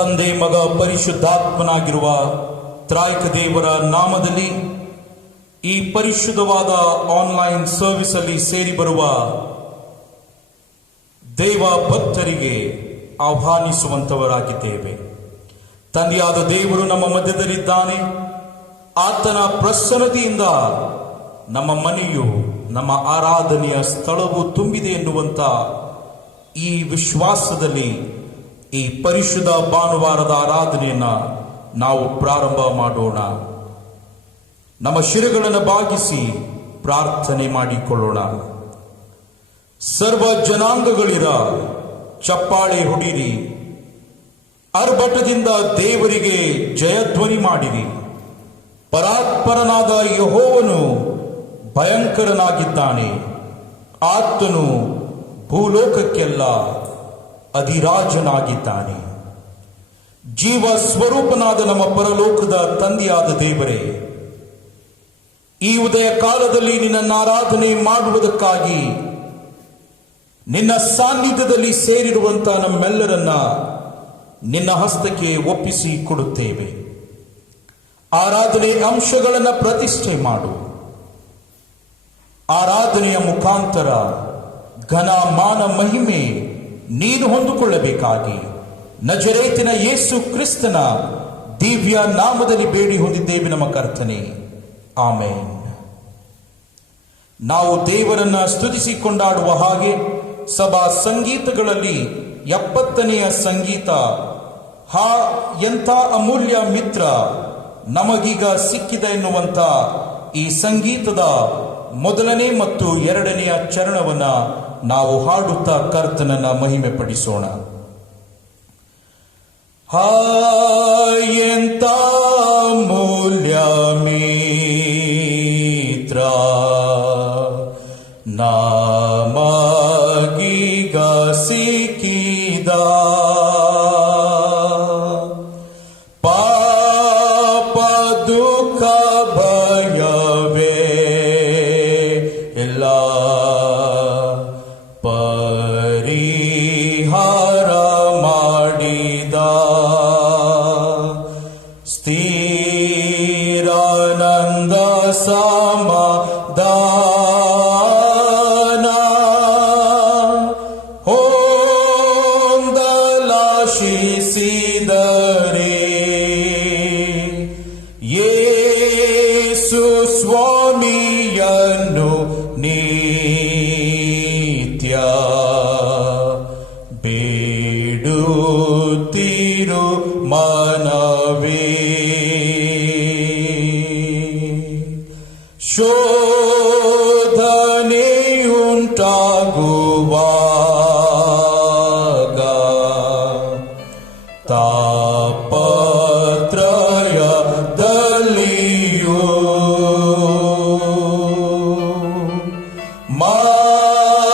ತಂದೆ ಮಗ ಪರಿಶುದ್ಧಾತ್ಮನಾಗಿರುವ ತ್ರಾಯಕ ದೇವರ ನಾಮದಲ್ಲಿ ಈ ಪರಿಶುದ್ಧವಾದ ಆನ್ಲೈನ್ ಸರ್ವಿಸ್ ಅಲ್ಲಿ ಸೇರಿ ಬರುವ ದೇವ ಭಕ್ತರಿಗೆ ಆಹ್ವಾನಿಸುವಂತವರಾಗಿದ್ದೇವೆ. ತಂದೆಯಾದ ದೇವರು ನಮ್ಮ ಮಧ್ಯದಲ್ಲಿದ್ದಾನೆ. ಆತನ ಪ್ರಸನ್ನತೆಯಿಂದ ನಮ್ಮ ಮನೆಯು, ನಮ್ಮ ಆರಾಧನೆಯ ಸ್ಥಳವು ತುಂಬಿದೆ ಎನ್ನುವಂತ ಈ ವಿಶ್ವಾಸದಲ್ಲಿ ಈ ಪರಿಶುದ್ಧ ಭಾನುವಾರದ ಆರಾಧನೆಯನ್ನ ನಾವು ಪ್ರಾರಂಭ ಮಾಡೋಣ. ನಮ್ಮ ಶಿರಗಳನ್ನು ಬಾಗಿಸಿ ಪ್ರಾರ್ಥನೆ ಮಾಡಿಕೊಳ್ಳೋಣ. ಸರ್ವ ಜನಾಂಗಗಳಿರ ಚಪ್ಪಾಳೆ ಹೊಡಿರಿ, ಅರ್ಭಟದಿಂದ ದೇವರಿಗೆ ಜಯಧ್ವನಿ ಮಾಡಿರಿ. ಪರಾತ್ಪರನಾದ ಯೆಹೋವನು ಭಯಂಕರನಾಗಿದ್ದಾನೆ, ಆತನು ಭೂಲೋಕಕ್ಕೆಲ್ಲ ಅಧಿರಾಜನಾಗಿದ್ದಾನೆ. ಜೀವ ಸ್ವರೂಪನಾದ ನಮ್ಮ ಪರಲೋಕದ ತಂದೆಯಾದ ದೇವರೇ, ಈ ಉದಯ ಕಾಲದಲ್ಲಿ ನಿನ್ನನ್ನು ಆರಾಧನೆ ಮಾಡುವುದಕ್ಕಾಗಿ ನಿನ್ನ ಸಾನ್ನಿಧ್ಯದಲ್ಲಿ ಸೇರಿರುವಂತಹ ನಮ್ಮೆಲ್ಲರನ್ನ ನಿನ್ನ ಹಸ್ತಕ್ಕೆ ಒಪ್ಪಿಸಿ ಕೊಡುತ್ತೇವೆ. ಆರಾಧನೆ ಅಂಶಗಳನ್ನು ಪ್ರತಿಷ್ಠೆ ಮಾಡು. ಆರಾಧನೆಯ ಮುಖಾಂತರ ಘನ ಮಾನ ಮಹಿಮೆ ನೀನು ಹೊಂದಿಕೊಳ್ಳಬೇಕಾಗಿ ನಜರೇತಿನ ಯೇಸು ಕ್ರಿಸ್ತನ ದಿವ್ಯ ನಾಮದಲ್ಲಿ ಬೇಡಿ ಹೊಂದಿದ್ದೇವೆ ನಮ್ಮ ಕರ್ತನೆ, ಆಮೇನ್. ನಾವು ದೇವರನ್ನ ಸ್ತುತಿಸಿ ಕೊಂಡಾಡುವ ಹಾಗೆ ಸಭಾ ಸಂಗೀತಗಳಲ್ಲಿ 70ನೆಯ ಸಂಗೀತ, ಹಾ ಎಂಥ ಅಮೂಲ್ಯ ಮಿತ್ರ ನಮಗೀಗ ಸಿಕ್ಕಿದ ಎನ್ನುವಂತ ಈ ಸಂಗೀತದ 1ನೇ ಮತ್ತು 2ನೆಯ ಚರಣವನ್ನ ನಾವು ಹಾಡುತ್ತಾ ಕರ್ತನನ್ನ ಮಹಿಮೆ ಪಡಿಸೋಣ. ಹಾ ಎಂಥ ಅಮೂಲ್ಯ ಮಿತ್ರ ನಮಗೀಗ ಸಿಕ್ಕಿದ, ಪಾಪ ದುಃಖ ಭಯವೇ ಎಲ್ಲ ಪರಿಹಾರ ಮಾಡಿದ, ಸ್ಥಿರಾನಂದ ಸಮಾಧಾನ ಹೊಂದಲಾಶಿಸಿದರೆ ಯೇಸು ಸ್ವಾಮಿಯನ್ನು ನಿತ್ಯ ಬೇಡುತ್ತಿರು ಮನವೇ. ಶೋಧನೆಯುಂಟಾಗುವಾಗ ತಾಪತ್ರಯದಲ್ಲಿಯೂ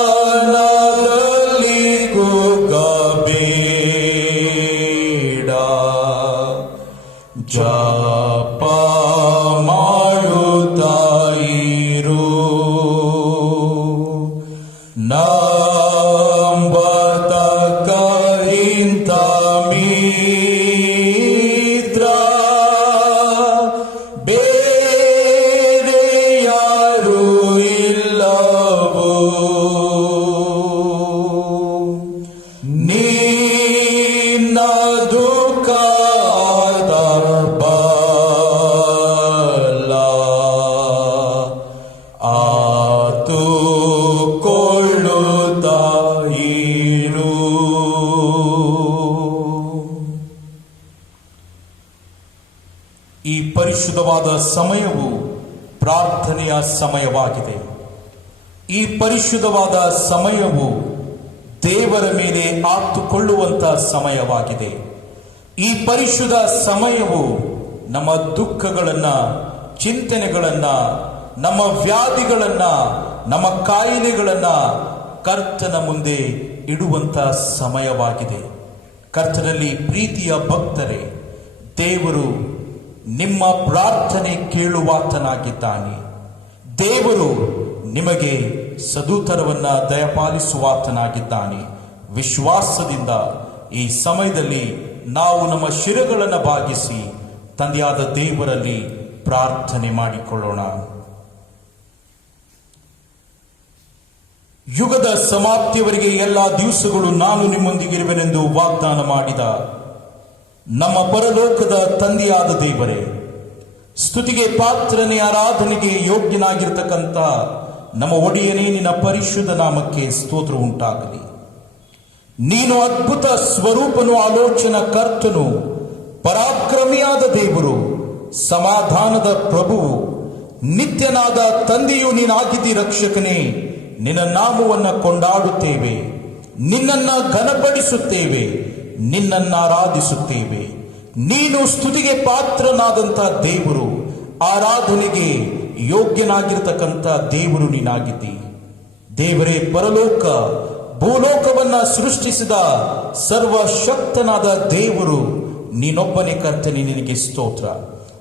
ಮಾನದಲ್ಲಿ ಕುಗ್ಗಬೇಡ, ಜಪ ಮಾಡುತ್ತಾ ಇರು. ನಂಬತಕ್ಕ ಇಂಥ ಮಿತ್ರ ಬೇರೆ ಯಾರೂ ಇಲ್ಲವೋ. ನಿನ್ನ ದುಃಖದ ಬಲ ಆತುಕೊಳ್ಳುತ್ತಾ ಇರು. ಈ ಪರಿಶುದ್ಧವಾದ ಸಮಯವು ಪ್ರಾರ್ಥನೆಯ ಸಮಯವಾಗಿದೆ. ಈ ಪರಿಶುದ್ಧವಾದ ಸಮಯವು ದೇವರ ಮೇಲೆ ಆತುಕೊಳ್ಳುವಂತಹ ಸಮಯವಾಗಿದೆ. ಈ ಪರಿಶುದ್ಧ ಸಮಯವು ನಮ್ಮ ದುಃಖಗಳನ್ನ, ಚಿಂತನೆಗಳನ್ನ, ನಮ್ಮ ವ್ಯಾಧಿಗಳನ್ನ, ನಮ್ಮ ಕಾಯಿಲೆಗಳನ್ನ ಕರ್ತನ ಮುಂದೆ ಇಡುವಂತಹ ಸಮಯವಾಗಿದೆ. ಕರ್ತನಲ್ಲಿ ಪ್ರೀತಿಯ ಭಕ್ತರೇ, ದೇವರು ನಿಮ್ಮ ಪ್ರಾರ್ಥನೆ ಕೇಳುವಾತನಾಗಿದ್ದಾನೆ. ದೇವರು ನಿಮಗೆ ಸದುತ್ತರವನ್ನ ದಯಪಾಲಿಸುವಾತನಾಗಿದ್ದಾನೆ. ವಿಶ್ವಾಸದಿಂದ ಈ ಸಮಯದಲ್ಲಿ ನಾವು ನಮ್ಮ ಶಿರಗಳನ್ನು ಬಾಗಿಸಿ ತಂದೆಯಾದ ದೇವರಲ್ಲಿ ಪ್ರಾರ್ಥನೆ ಮಾಡಿಕೊಳ್ಳೋಣ. ಯುಗದ ಸಮಾಪ್ತಿಯವರೆಗೆ ಎಲ್ಲ ದಿವಸಗಳು ನಾನು ನಿಮ್ಮೊಂದಿಗಿರುವೆನೆಂದು ವಾಗ್ದಾನ ಮಾಡಿದ ನಮ್ಮ ಪರಲೋಕದ ತಂದೆಯಾದ ದೇವರೇ, ಸ್ತುತಿಗೆ ಪಾತ್ರನೇ, ಆರಾಧನೆಗೆ ಯೋಗ್ಯನಾಗಿರ್ತಕ್ಕಂಥ ನಮ್ಮ ಒಡೆಯನೇ, ನಿನ್ನ ಪರಿಶುದ್ಧ ನಾಮಕ್ಕೆ ಸ್ತೋತ್ರ ಉಂಟಾಗಲಿ. ನೀನು ಅದ್ಭುತ ಸ್ವರೂಪನು, ಆಲೋಚನಾ ಕರ್ತನು, ಪರಾಕ್ರಮಿಯಾದ ದೇವರು, ಸಮಾಧಾನದ ಪ್ರಭುವು, ನಿತ್ಯನಾದ ತಂದೆಯು ನೀನಾಗಿದ್ದಿ. ರಕ್ಷಕನೇ, ನಿನ್ನ ನಾಮವನ್ನು ಕೊಂಡಾಡುತ್ತೇವೆ, ನಿನ್ನನ್ನ ಘನಪಡಿಸುತ್ತೇವೆ, ನಿನ್ನನ್ನ ಆರಾಧಿಸುತ್ತೇವೆ. ನೀನು ಸ್ತುತಿಗೆ ಪಾತ್ರನಾದಂಥ ದೇವರು, ಆರಾಧನೆಗೆ ಯೋಗ್ಯನಾಗಿರ್ತಕ್ಕಂಥ ದೇವರು ನೀನಾಗಿದ್ದಿ. ದೇವರೇ, ಪರಲೋಕ ಭೂಲೋಕವನ್ನ ಸೃಷ್ಟಿಸಿದ ಸರ್ವಶಕ್ತನಾದ ದೇವರು ನೀನೊಬ್ಬನೇ ಕರ್ತನೆ, ನಿನಗೆ ಸ್ತೋತ್ರ.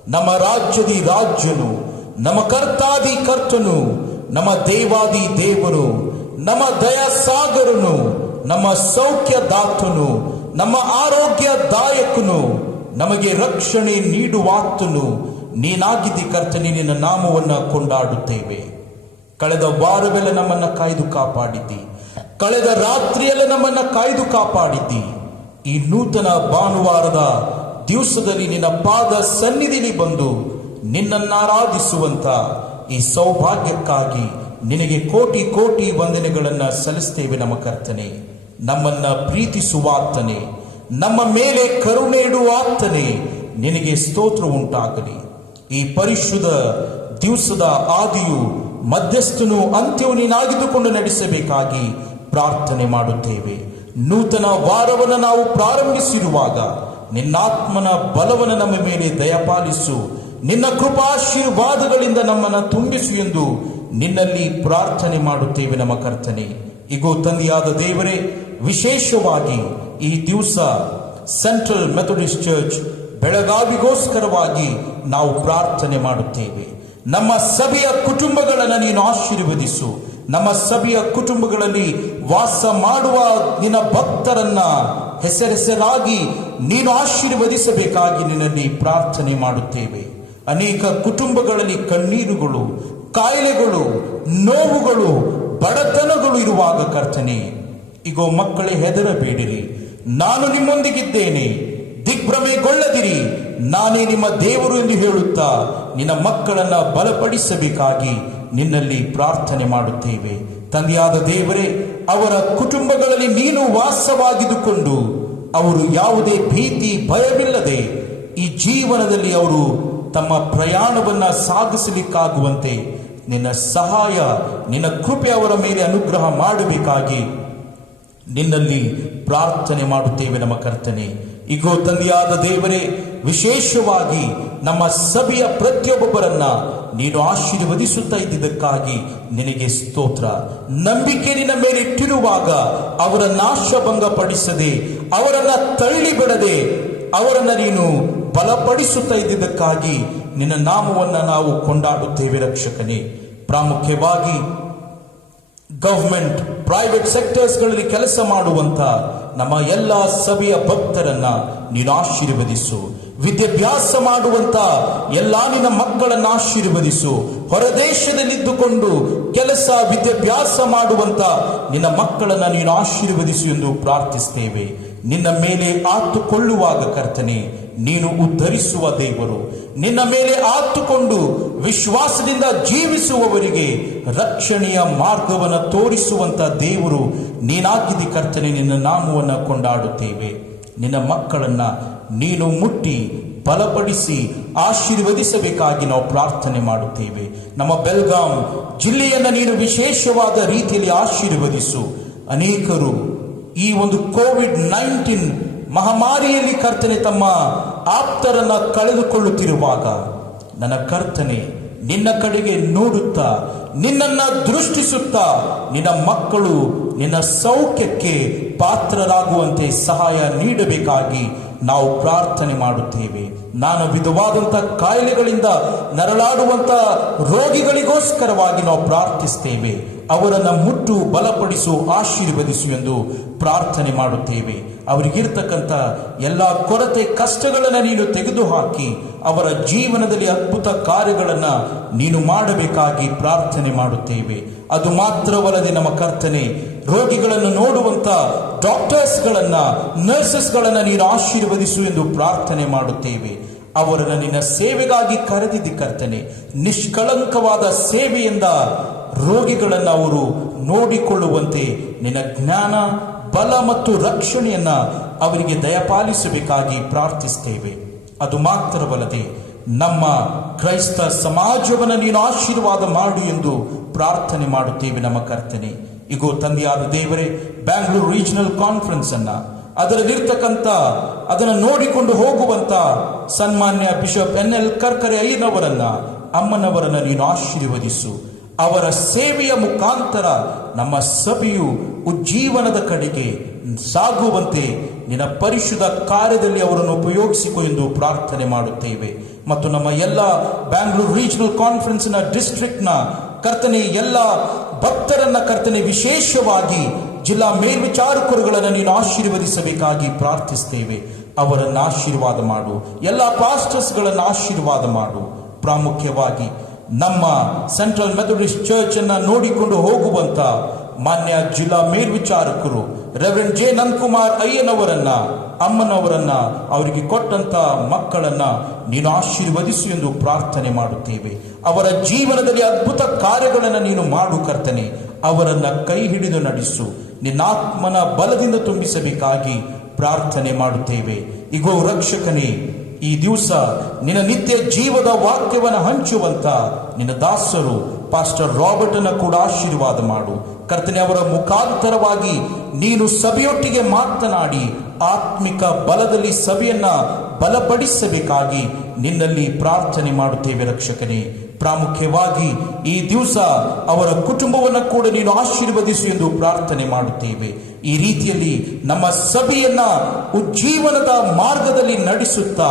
ನಮ್ಮ ರಾಜ್ಯದಿ ರಾಜ್ಯನು, ನಮ್ಮ ಕರ್ತಾದಿ ಕರ್ತನು, ನಮ್ಮ ದೇವಾದಿ ದೇವರು, ನಮ್ಮ ದಯಾಸಾಗರನು, ನಮ್ಮ ಸೌಖ್ಯದಾತನು, ನಮ್ಮ ಆರೋಗ್ಯದಾಯಕನು, ನಮಗೆ ರಕ್ಷಣೆ ನೀಡುವಾತನು ನೀನಾಗಿದ್ದಿ ಕರ್ತನೆ. ನಿನ್ನ ನಾಮವನ್ನು ಕೊಂಡಾಡುತ್ತೇವೆ. ಕಳೆದ ವಾರವೆಲ್ಲ ನಮ್ಮನ್ನ ಕಾಯ್ದು ಕಾಪಾಡಿದ್ದಿ, ಕಳೆದ ರಾತ್ರಿಯೆಲ್ಲ ನಮ್ಮನ್ನ ಕಾಯ್ದು ಕಾಪಾಡಿದ್ದಿ. ಈ ನೂತನ ಭಾನುವಾರದ ದಿವಸದಲ್ಲಿ ನಿನ್ನ ಪಾದ ಸನ್ನಿಧಿಲಿ ಬಂದು ನಿನ್ನನ್ನಾರಾಧಿಸುವಂತ ಈ ಸೌಭಾಗ್ಯಕ್ಕಾಗಿ ನಿನಗೆ ಕೋಟಿ ಕೋಟಿ ವಂದನೆಗಳನ್ನು ಸಲ್ಲಿಸ್ತೇವೆ. ನಮ್ಮ ಕರ್ತನೆ, ನಮ್ಮನ್ನ ಪ್ರೀತಿಸುವಾತನೇ, ನಮ್ಮ ಮೇಲೆ ಕರುಣೆ ಇಡುವಾತನೇ, ನಿನಗೆ ಸ್ತೋತ್ರ ಉಂಟಾಗಲಿ. ಈ ಪರಿಶುದ್ಧ ದಿವಸದ ಆದಿಯು ಮಧ್ಯಸ್ಥನು ಅಂತ್ಯವು ನೀನಾಗಿದ್ದುಕೊಂಡು ನಡೆಸಬೇಕಾಗಿ ಪ್ರಾರ್ಥನೆ ಮಾಡುತ್ತೇವೆ. ನೂತನ ವಾರವನ್ನು ನಾವು ಪ್ರಾರಂಭಿಸಿರುವಾಗ ನಿನ್ನಾತ್ಮನ ಬಲವನ್ನು ನಮ್ಮ ಮೇಲೆ ದಯಪಾಲಿಸು, ನಿನ್ನ ಕೃಪಾಶೀರ್ವಾದಗಳಿಂದ ನಮ್ಮನ್ನು ತುಂಬಿಸು ಎಂದು ನಿನ್ನಲ್ಲಿ ಪ್ರಾರ್ಥನೆ ಮಾಡುತ್ತೇವೆ. ನಮ್ಮ ಕರ್ತನೆ, ಇಗೋ ತಂದೆಯಾದ ದೇವರೇ, ವಿಶೇಷವಾಗಿ ಈ ದಿವಸ ಸೆಂಟ್ರಲ್ ಮೆಥಡಿಸ್ಟ್ ಚರ್ಚ್ ಬೆಳಗಾವಿಗೋಸ್ಕರವಾಗಿ ನಾವು ಪ್ರಾರ್ಥನೆ ಮಾಡುತ್ತೇವೆ. ನಮ್ಮ ಸಭೆಯ ಕುಟುಂಬಗಳನ್ನು ನೀನು ಆಶೀರ್ವದಿಸು. ನಮ್ಮ ಸಭೆಯ ಕುಟುಂಬಗಳಲ್ಲಿ ವಾಸ ಮಾಡುವ ನಿನ್ನ ಭಕ್ತರನ್ನ ಹೆಸರಾಗಿ ನೀನು ಆಶೀರ್ವದಿಸಬೇಕಾಗಿ ನಿನ್ನಲ್ಲಿ ಪ್ರಾರ್ಥನೆ ಮಾಡುತ್ತೇವೆ. ಅನೇಕ ಕುಟುಂಬಗಳಲ್ಲಿ ಕಣ್ಣೀರುಗಳು, ಕಾಯಿಲೆಗಳು, ನೋವುಗಳು, ಬಡತನಗಳು ಇರುವಾಗ ಕರ್ತನೆ, ಇಗೋ ಮಕ್ಕಳೇ, ಹೆದರಬೇಡಿರಿ, ನಾನು ನಿಮ್ಮೊಂದಿಗಿದ್ದೇನೆ, ದಿಗ್ಭ್ರಮೆಗೊಳ್ಳದಿರಿ, ನಾನೇ ನಿಮ್ಮ ದೇವರು ಎಂದು ಹೇಳುತ್ತಾ ನಿನ್ನ ಮಕ್ಕಳನ್ನ ಬಲಪಡಿಸಬೇಕಾಗಿ ನಿನ್ನಲ್ಲಿ ಪ್ರಾರ್ಥನೆ ಮಾಡುತ್ತೇವೆ. ತಂದೆಯಾದ ದೇವರೇ, ಅವರ ಕುಟುಂಬಗಳಲ್ಲಿ ನೀನು ವಾಸವಾಗಿದ್ದುಕೊಂಡು ಅವರು ಯಾವುದೇ ಭೀತಿ ಭಯವಿಲ್ಲದೆ ಈ ಜೀವನದಲ್ಲಿ ಅವರು ತಮ್ಮ ಪ್ರಯಾಣವನ್ನ ಸಾಗಿಸಲಿಕ್ಕಾಗುವಂತೆ ನಿನ್ನ ಸಹಾಯ, ನಿನ್ನ ಕೃಪೆ ಅವರ ಮೇಲೆ ಅನುಗ್ರಹ ಮಾಡಬೇಕಾಗಿ ನಿನ್ನಲ್ಲಿ ಪ್ರಾರ್ಥನೆ ಮಾಡುತ್ತೇವೆ. ನಮ್ಮ ಕರ್ತನೆ, ಇಗೋ ತಂದೆಯಾದ ದೇವರೇ, ವಿಶೇಷವಾಗಿ ನಮ್ಮ ಸಭೆಯ ಪ್ರತಿಯೊಬ್ಬೊಬ್ಬರನ್ನ ನೀನು ಆಶೀರ್ವದಿಸುತ್ತಾ ಇದ್ದಿದ್ದಕ್ಕಾಗಿ ನಿನಗೆ ಸ್ತೋತ್ರ. ನಂಬಿಕೆ ನಿನ್ನ ಮೇಲೆ ಇಟ್ಟಿರುವಾಗ ಅವರ ನಾಶಭಂಗಪಡಿಸದೆ, ಅವರನ್ನ ತಳ್ಳಿಬಿಡದೆ, ಅವರನ್ನ ನೀನು ಬಲಪಡಿಸುತ್ತಾ ಇದ್ದಿದ್ದಕ್ಕಾಗಿ ನಿನ್ನ ನಾಮವನ್ನು ನಾವು ಕೊಂಡಾಡುತ್ತೇವೆ. ರಕ್ಷಕನೇ, ಪ್ರಾಮುಖ್ಯವಾಗಿ ಗವರ್ಮೆಂಟ್, ಪ್ರೈವೇಟ್ ಸೆಕ್ಟರ್ಸ್ಗಳಲ್ಲಿ ಕೆಲಸ ಮಾಡುವಂತ ನಮ್ಮ ಎಲ್ಲ ಸಭೆಯ ಭಕ್ತರನ್ನ ನೀನು ಆಶೀರ್ವದಿಸು. ವಿದ್ಯಾಭ್ಯಾಸ ಮಾಡುವಂತ ಎಲ್ಲಾ ನಿನ್ನ ಮಕ್ಕಳನ್ನು ಆಶೀರ್ವದಿಸು. ಹೊರದೇಶದಲ್ಲಿದ್ದುಕೊಂಡು ಕೆಲಸ, ವಿದ್ಯಾಭ್ಯಾಸ ಮಾಡುವಂತ ನಿನ್ನ ಮಕ್ಕಳನ್ನ ನೀನು ಆಶೀರ್ವದಿಸು ಎಂದು ಪ್ರಾರ್ಥಿಸ್ತೇವೆ. ನಿನ್ನ ಮೇಲೆ ಆತುಕೊಳ್ಳುವಾಗ ಕರ್ತನೆ, ನೀನು ಉದ್ಧರಿಸುವ ದೇವರು. ನಿನ್ನ ಮೇಲೆ ಆತುಕೊಂಡು ವಿಶ್ವಾಸದಿಂದ ಜೀವಿಸುವವರಿಗೆ ರಕ್ಷಣೆಯ ಮಾರ್ಗವನ್ನು ತೋರಿಸುವಂತ ದೇವರು ನೀನಾಗಿದ್ದಿ ಕರ್ತನೆ. ನಿನ್ನ ನಾಮವನ್ನು ಕೊಂಡಾಡುತ್ತೇವೆ. ನಿನ್ನ ಮಕ್ಕಳನ್ನ ನೀನು ಮುಟ್ಟಿ ಬಲಪಡಿಸಿ ಆಶೀರ್ವದಿಸಬೇಕಾಗಿ ನಾವು ಪ್ರಾರ್ಥನೆ ಮಾಡುತ್ತೇವೆ. ನಮ್ಮ ಬೆಲ್ಗಾಂ ಜಿಲ್ಲೆಯನ್ನು ನೀನು ವಿಶೇಷವಾದ ರೀತಿಯಲ್ಲಿ ಆಶೀರ್ವದಿಸು. ಅನೇಕರು ಈ ಒಂದು ಕೋವಿಡ್-19 ಮಹಾಮಾರಿಯಲ್ಲಿ ಕರ್ತನೆ ತಮ್ಮ ಆಪ್ತರನ್ನ ಕಳೆದುಕೊಳ್ಳುತ್ತಿರುವಾಗ ನನ್ನ ಕರ್ತನೆ, ನಿನ್ನ ಕಡೆಗೆ ನೋಡುತ್ತಾ, ನಿನ್ನನ್ನ ದೃಷ್ಟಿಸುತ್ತಾ ನಿನ್ನ ಮಕ್ಕಳು ನಿನ್ನ ಸೌಖ್ಯಕ್ಕೆ ಪಾತ್ರರಾಗುವಂತೆ ಸಹಾಯ ನೀಡಬೇಕಾಗಿ ನಾವು ಪ್ರಾರ್ಥನೆ ಮಾಡುತ್ತೇವೆ. ನಾನು ವಿಧವಾದಂಥ ಕಾಯಿಲೆಗಳಿಂದ ನರಳಾಡುವಂತ ರೋಗಿಗಳಿಗೋಸ್ಕರವಾಗಿ ನಾವು ಪ್ರಾರ್ಥಿಸ್ತೇವೆ. ಅವರನ್ನು ಮುಟ್ಟು ಬಲಪಡಿಸು, ಆಶೀರ್ವದಿಸು ಎಂದು ಪ್ರಾರ್ಥನೆ ಮಾಡುತ್ತೇವೆ. ಅವರಿಗಿರ್ತಕ್ಕಂಥ ಎಲ್ಲ ಕೊರತೆ ಕಷ್ಟಗಳನ್ನು ನೀನು ತೆಗೆದುಹಾಕಿ ಅವರ ಜೀವನದಲ್ಲಿ ಅದ್ಭುತ ಕಾರ್ಯಗಳನ್ನು ನೀನು ಮಾಡಬೇಕಾಗಿ ಪ್ರಾರ್ಥನೆ ಮಾಡುತ್ತೇವೆ. ಅದು ಮಾತ್ರವಲ್ಲದೆ ನಮ್ಮ ಕರ್ತನೆ, ರೋಗಿಗಳನ್ನು ನೋಡುವಂತ ಡಾಕ್ಟರ್ಸ್ಗಳನ್ನ, ನರ್ಸಸ್ಗಳನ್ನ ನೀನು ಆಶೀರ್ವದಿಸು ಎಂದು ಪ್ರಾರ್ಥನೆ ಮಾಡುತ್ತೇವೆ. ಅವರನ್ನು ನಿನ್ನ ಸೇವೆಗಾಗಿ ಕರೆದಿದ್ದಿ ಕರ್ತನೆ. ನಿಷ್ಕಳಂಕವಾದ ಸೇವೆಯಿಂದ ರೋಗಿಗಳನ್ನು ಅವರು ನೋಡಿಕೊಳ್ಳುವಂತೆ ನಿನ್ನ ಜ್ಞಾನ, ಬಲ ಮತ್ತು ರಕ್ಷಣೆಯನ್ನ ಅವರಿಗೆ ದಯಪಾಲಿಸಬೇಕಾಗಿ ಪ್ರಾರ್ಥಿಸ್ತೇವೆ. ಅದು ಮಾತ್ರವಲ್ಲದೆ ನಮ್ಮ ಕ್ರೈಸ್ತ ಸಮಾಜವನ್ನು ನೀನು ಆಶೀರ್ವಾದ ಮಾಡು ಎಂದು ಪ್ರಾರ್ಥನೆ ಮಾಡುತ್ತೇವೆ ನಮ್ಮ ಕರ್ತನೆ. ಈಗೋ ತಂದೆಯಾದ ದೇವರೇ, ಬ್ಯಾಂಗ್ಳೂರು ರೀಜನಲ್ ಕಾನ್ಫರೆನ್ಸ್ ಅನ್ನ, ಅದರಲ್ಲಿರ್ತಕ್ಕಂಥ ಅದನ್ನು ನೋಡಿಕೊಂಡು ಹೋಗುವಂತ ಸನ್ಮಾನ್ಯ ಬಿಷಪ್ NL ಕರ್ಕರೆ ಅಯ್ಯನವರನ್ನ, ಅಮ್ಮನವರನ್ನ ನೀನು ಆಶೀರ್ವದಿಸು. ಅವರ ಸೇವೆಯ ಮುಖಾಂತರ ನಮ್ಮ ಸಭೆಯು ಉಜ್ಜೀವನದ ಕಡೆಗೆ ಸಾಗುವಂತೆ ನಿನ್ನ ಪರಿಶುದ್ಧ ಕಾರ್ಯದಲ್ಲಿ ಅವರನ್ನು ಉಪಯೋಗಿಸಿಕೊ ಎಂದು ಪ್ರಾರ್ಥನೆ ಮಾಡುತ್ತೇವೆ. ಮತ್ತು ನಮ್ಮ ಎಲ್ಲ ಬ್ಯಾಂಗ್ಳೂರು ರೀಜನಲ್ ಕಾನ್ಫರೆನ್ಸ್ನ ಡಿಸ್ಟ್ರಿಕ್ಟ್ನ ಕರ್ತನೆ, ಎಲ್ಲ ಭಕ್ತರನ್ನ ಕರ್ತನೆ, ವಿಶೇಷವಾಗಿ ಜಿಲ್ಲಾ ಮೇಲ್ವಿಚಾರಕರುಗಳನ್ನು ನೀನು ಆಶೀರ್ವದಿಸಬೇಕಾಗಿ ಪ್ರಾರ್ಥಿಸ್ತೇವೆ. ಅವರನ್ನು ಆಶೀರ್ವಾದ ಮಾಡು. ಎಲ್ಲ ಪಾಸ್ಟರ್ಸ್ಗಳನ್ನು ಆಶೀರ್ವಾದ ಮಾಡು. ಪ್ರಾಮುಖ್ಯವಾಗಿ ನಮ್ಮ ಸೆಂಟ್ರಲ್ ಮೆಥಡಿಸ್ಟ್ ಚರ್ಚ್ ಅನ್ನ ನೋಡಿಕೊಂಡು ಹೋಗುವಂತ ಮಾನ್ಯ ಜಿಲ್ಲಾ ಮೇಲ್ವಿಚಾರಕರು ರೆವರೆಂಡ್ ಜೆ ನಂದಕುಮಾರ್ ಅಯ್ಯನವರನ್ನ, ಅಮ್ಮನವರನ್ನ, ಅವರಿಗೆ ಕೊಟ್ಟಂತ ಮಕ್ಕಳನ್ನ ನೀನು ಆಶೀರ್ವದಿಸು ಎಂದು ಪ್ರಾರ್ಥನೆ ಮಾಡುತ್ತೇವೆ. ಅವರ ಜೀವನದಲ್ಲಿ ಅದ್ಭುತ ಕಾರ್ಯಗಳನ್ನು ನೀನು ಮಾಡು ಕರ್ತನೆ. ಅವರನ್ನ ಕೈ ಹಿಡಿದು ನಡೆಸು. ನಿನ್ನಾತ್ಮನ ಬಲದಿಂದ ತುಂಬಿಸಬೇಕಾಗಿ ಪ್ರಾರ್ಥನೆ ಮಾಡುತ್ತೇವೆ. ಇಗೋ ರಕ್ಷಕನೇ, ಈ ದಿವಸ ನಿನ್ನ ನಿತ್ಯ ಜೀವದ ವಾಕ್ಯವನ್ನು ಹಂಚುವಂತ ನಿನ್ನ ದಾಸರು ಪಾಸ್ಟರ್ ರಾಬರ್ಟ್ ಅನ್ನ ಕೂಡ ಆಶೀರ್ವಾದ ಮಾಡು ಕರ್ತನೆ. ಅವರ ಮುಖಾಂತರವಾಗಿ ನೀನು ಸಭೆಯೊಟ್ಟಿಗೆ ಮಾತನಾಡಿ ಆತ್ಮಿಕ ಬಲದಲ್ಲಿ ಸಭೆಯನ್ನ ಬಲಪಡಿಸಬೇಕಾಗಿ ನಿನ್ನಲ್ಲಿ ಪ್ರಾರ್ಥನೆ ಮಾಡುತ್ತೇವೆ ರಕ್ಷಕನೇ. ಪ್ರಾಮುಖ್ಯವಾಗಿ ಈ ದಿವಸ ಅವರ ಕುಟುಂಬವನ್ನು ಕೂಡ ನೀನು ಆಶೀರ್ವದಿಸು ಎಂದು ಪ್ರಾರ್ಥನೆ ಮಾಡುತ್ತೇವೆ. ಈ ರೀತಿಯಲ್ಲಿ ನಮ್ಮ ಸಭೆಯನ್ನ ಉಜ್ಜೀವನದ ಮಾರ್ಗದಲ್ಲಿ ನಡೆಸುತ್ತಾ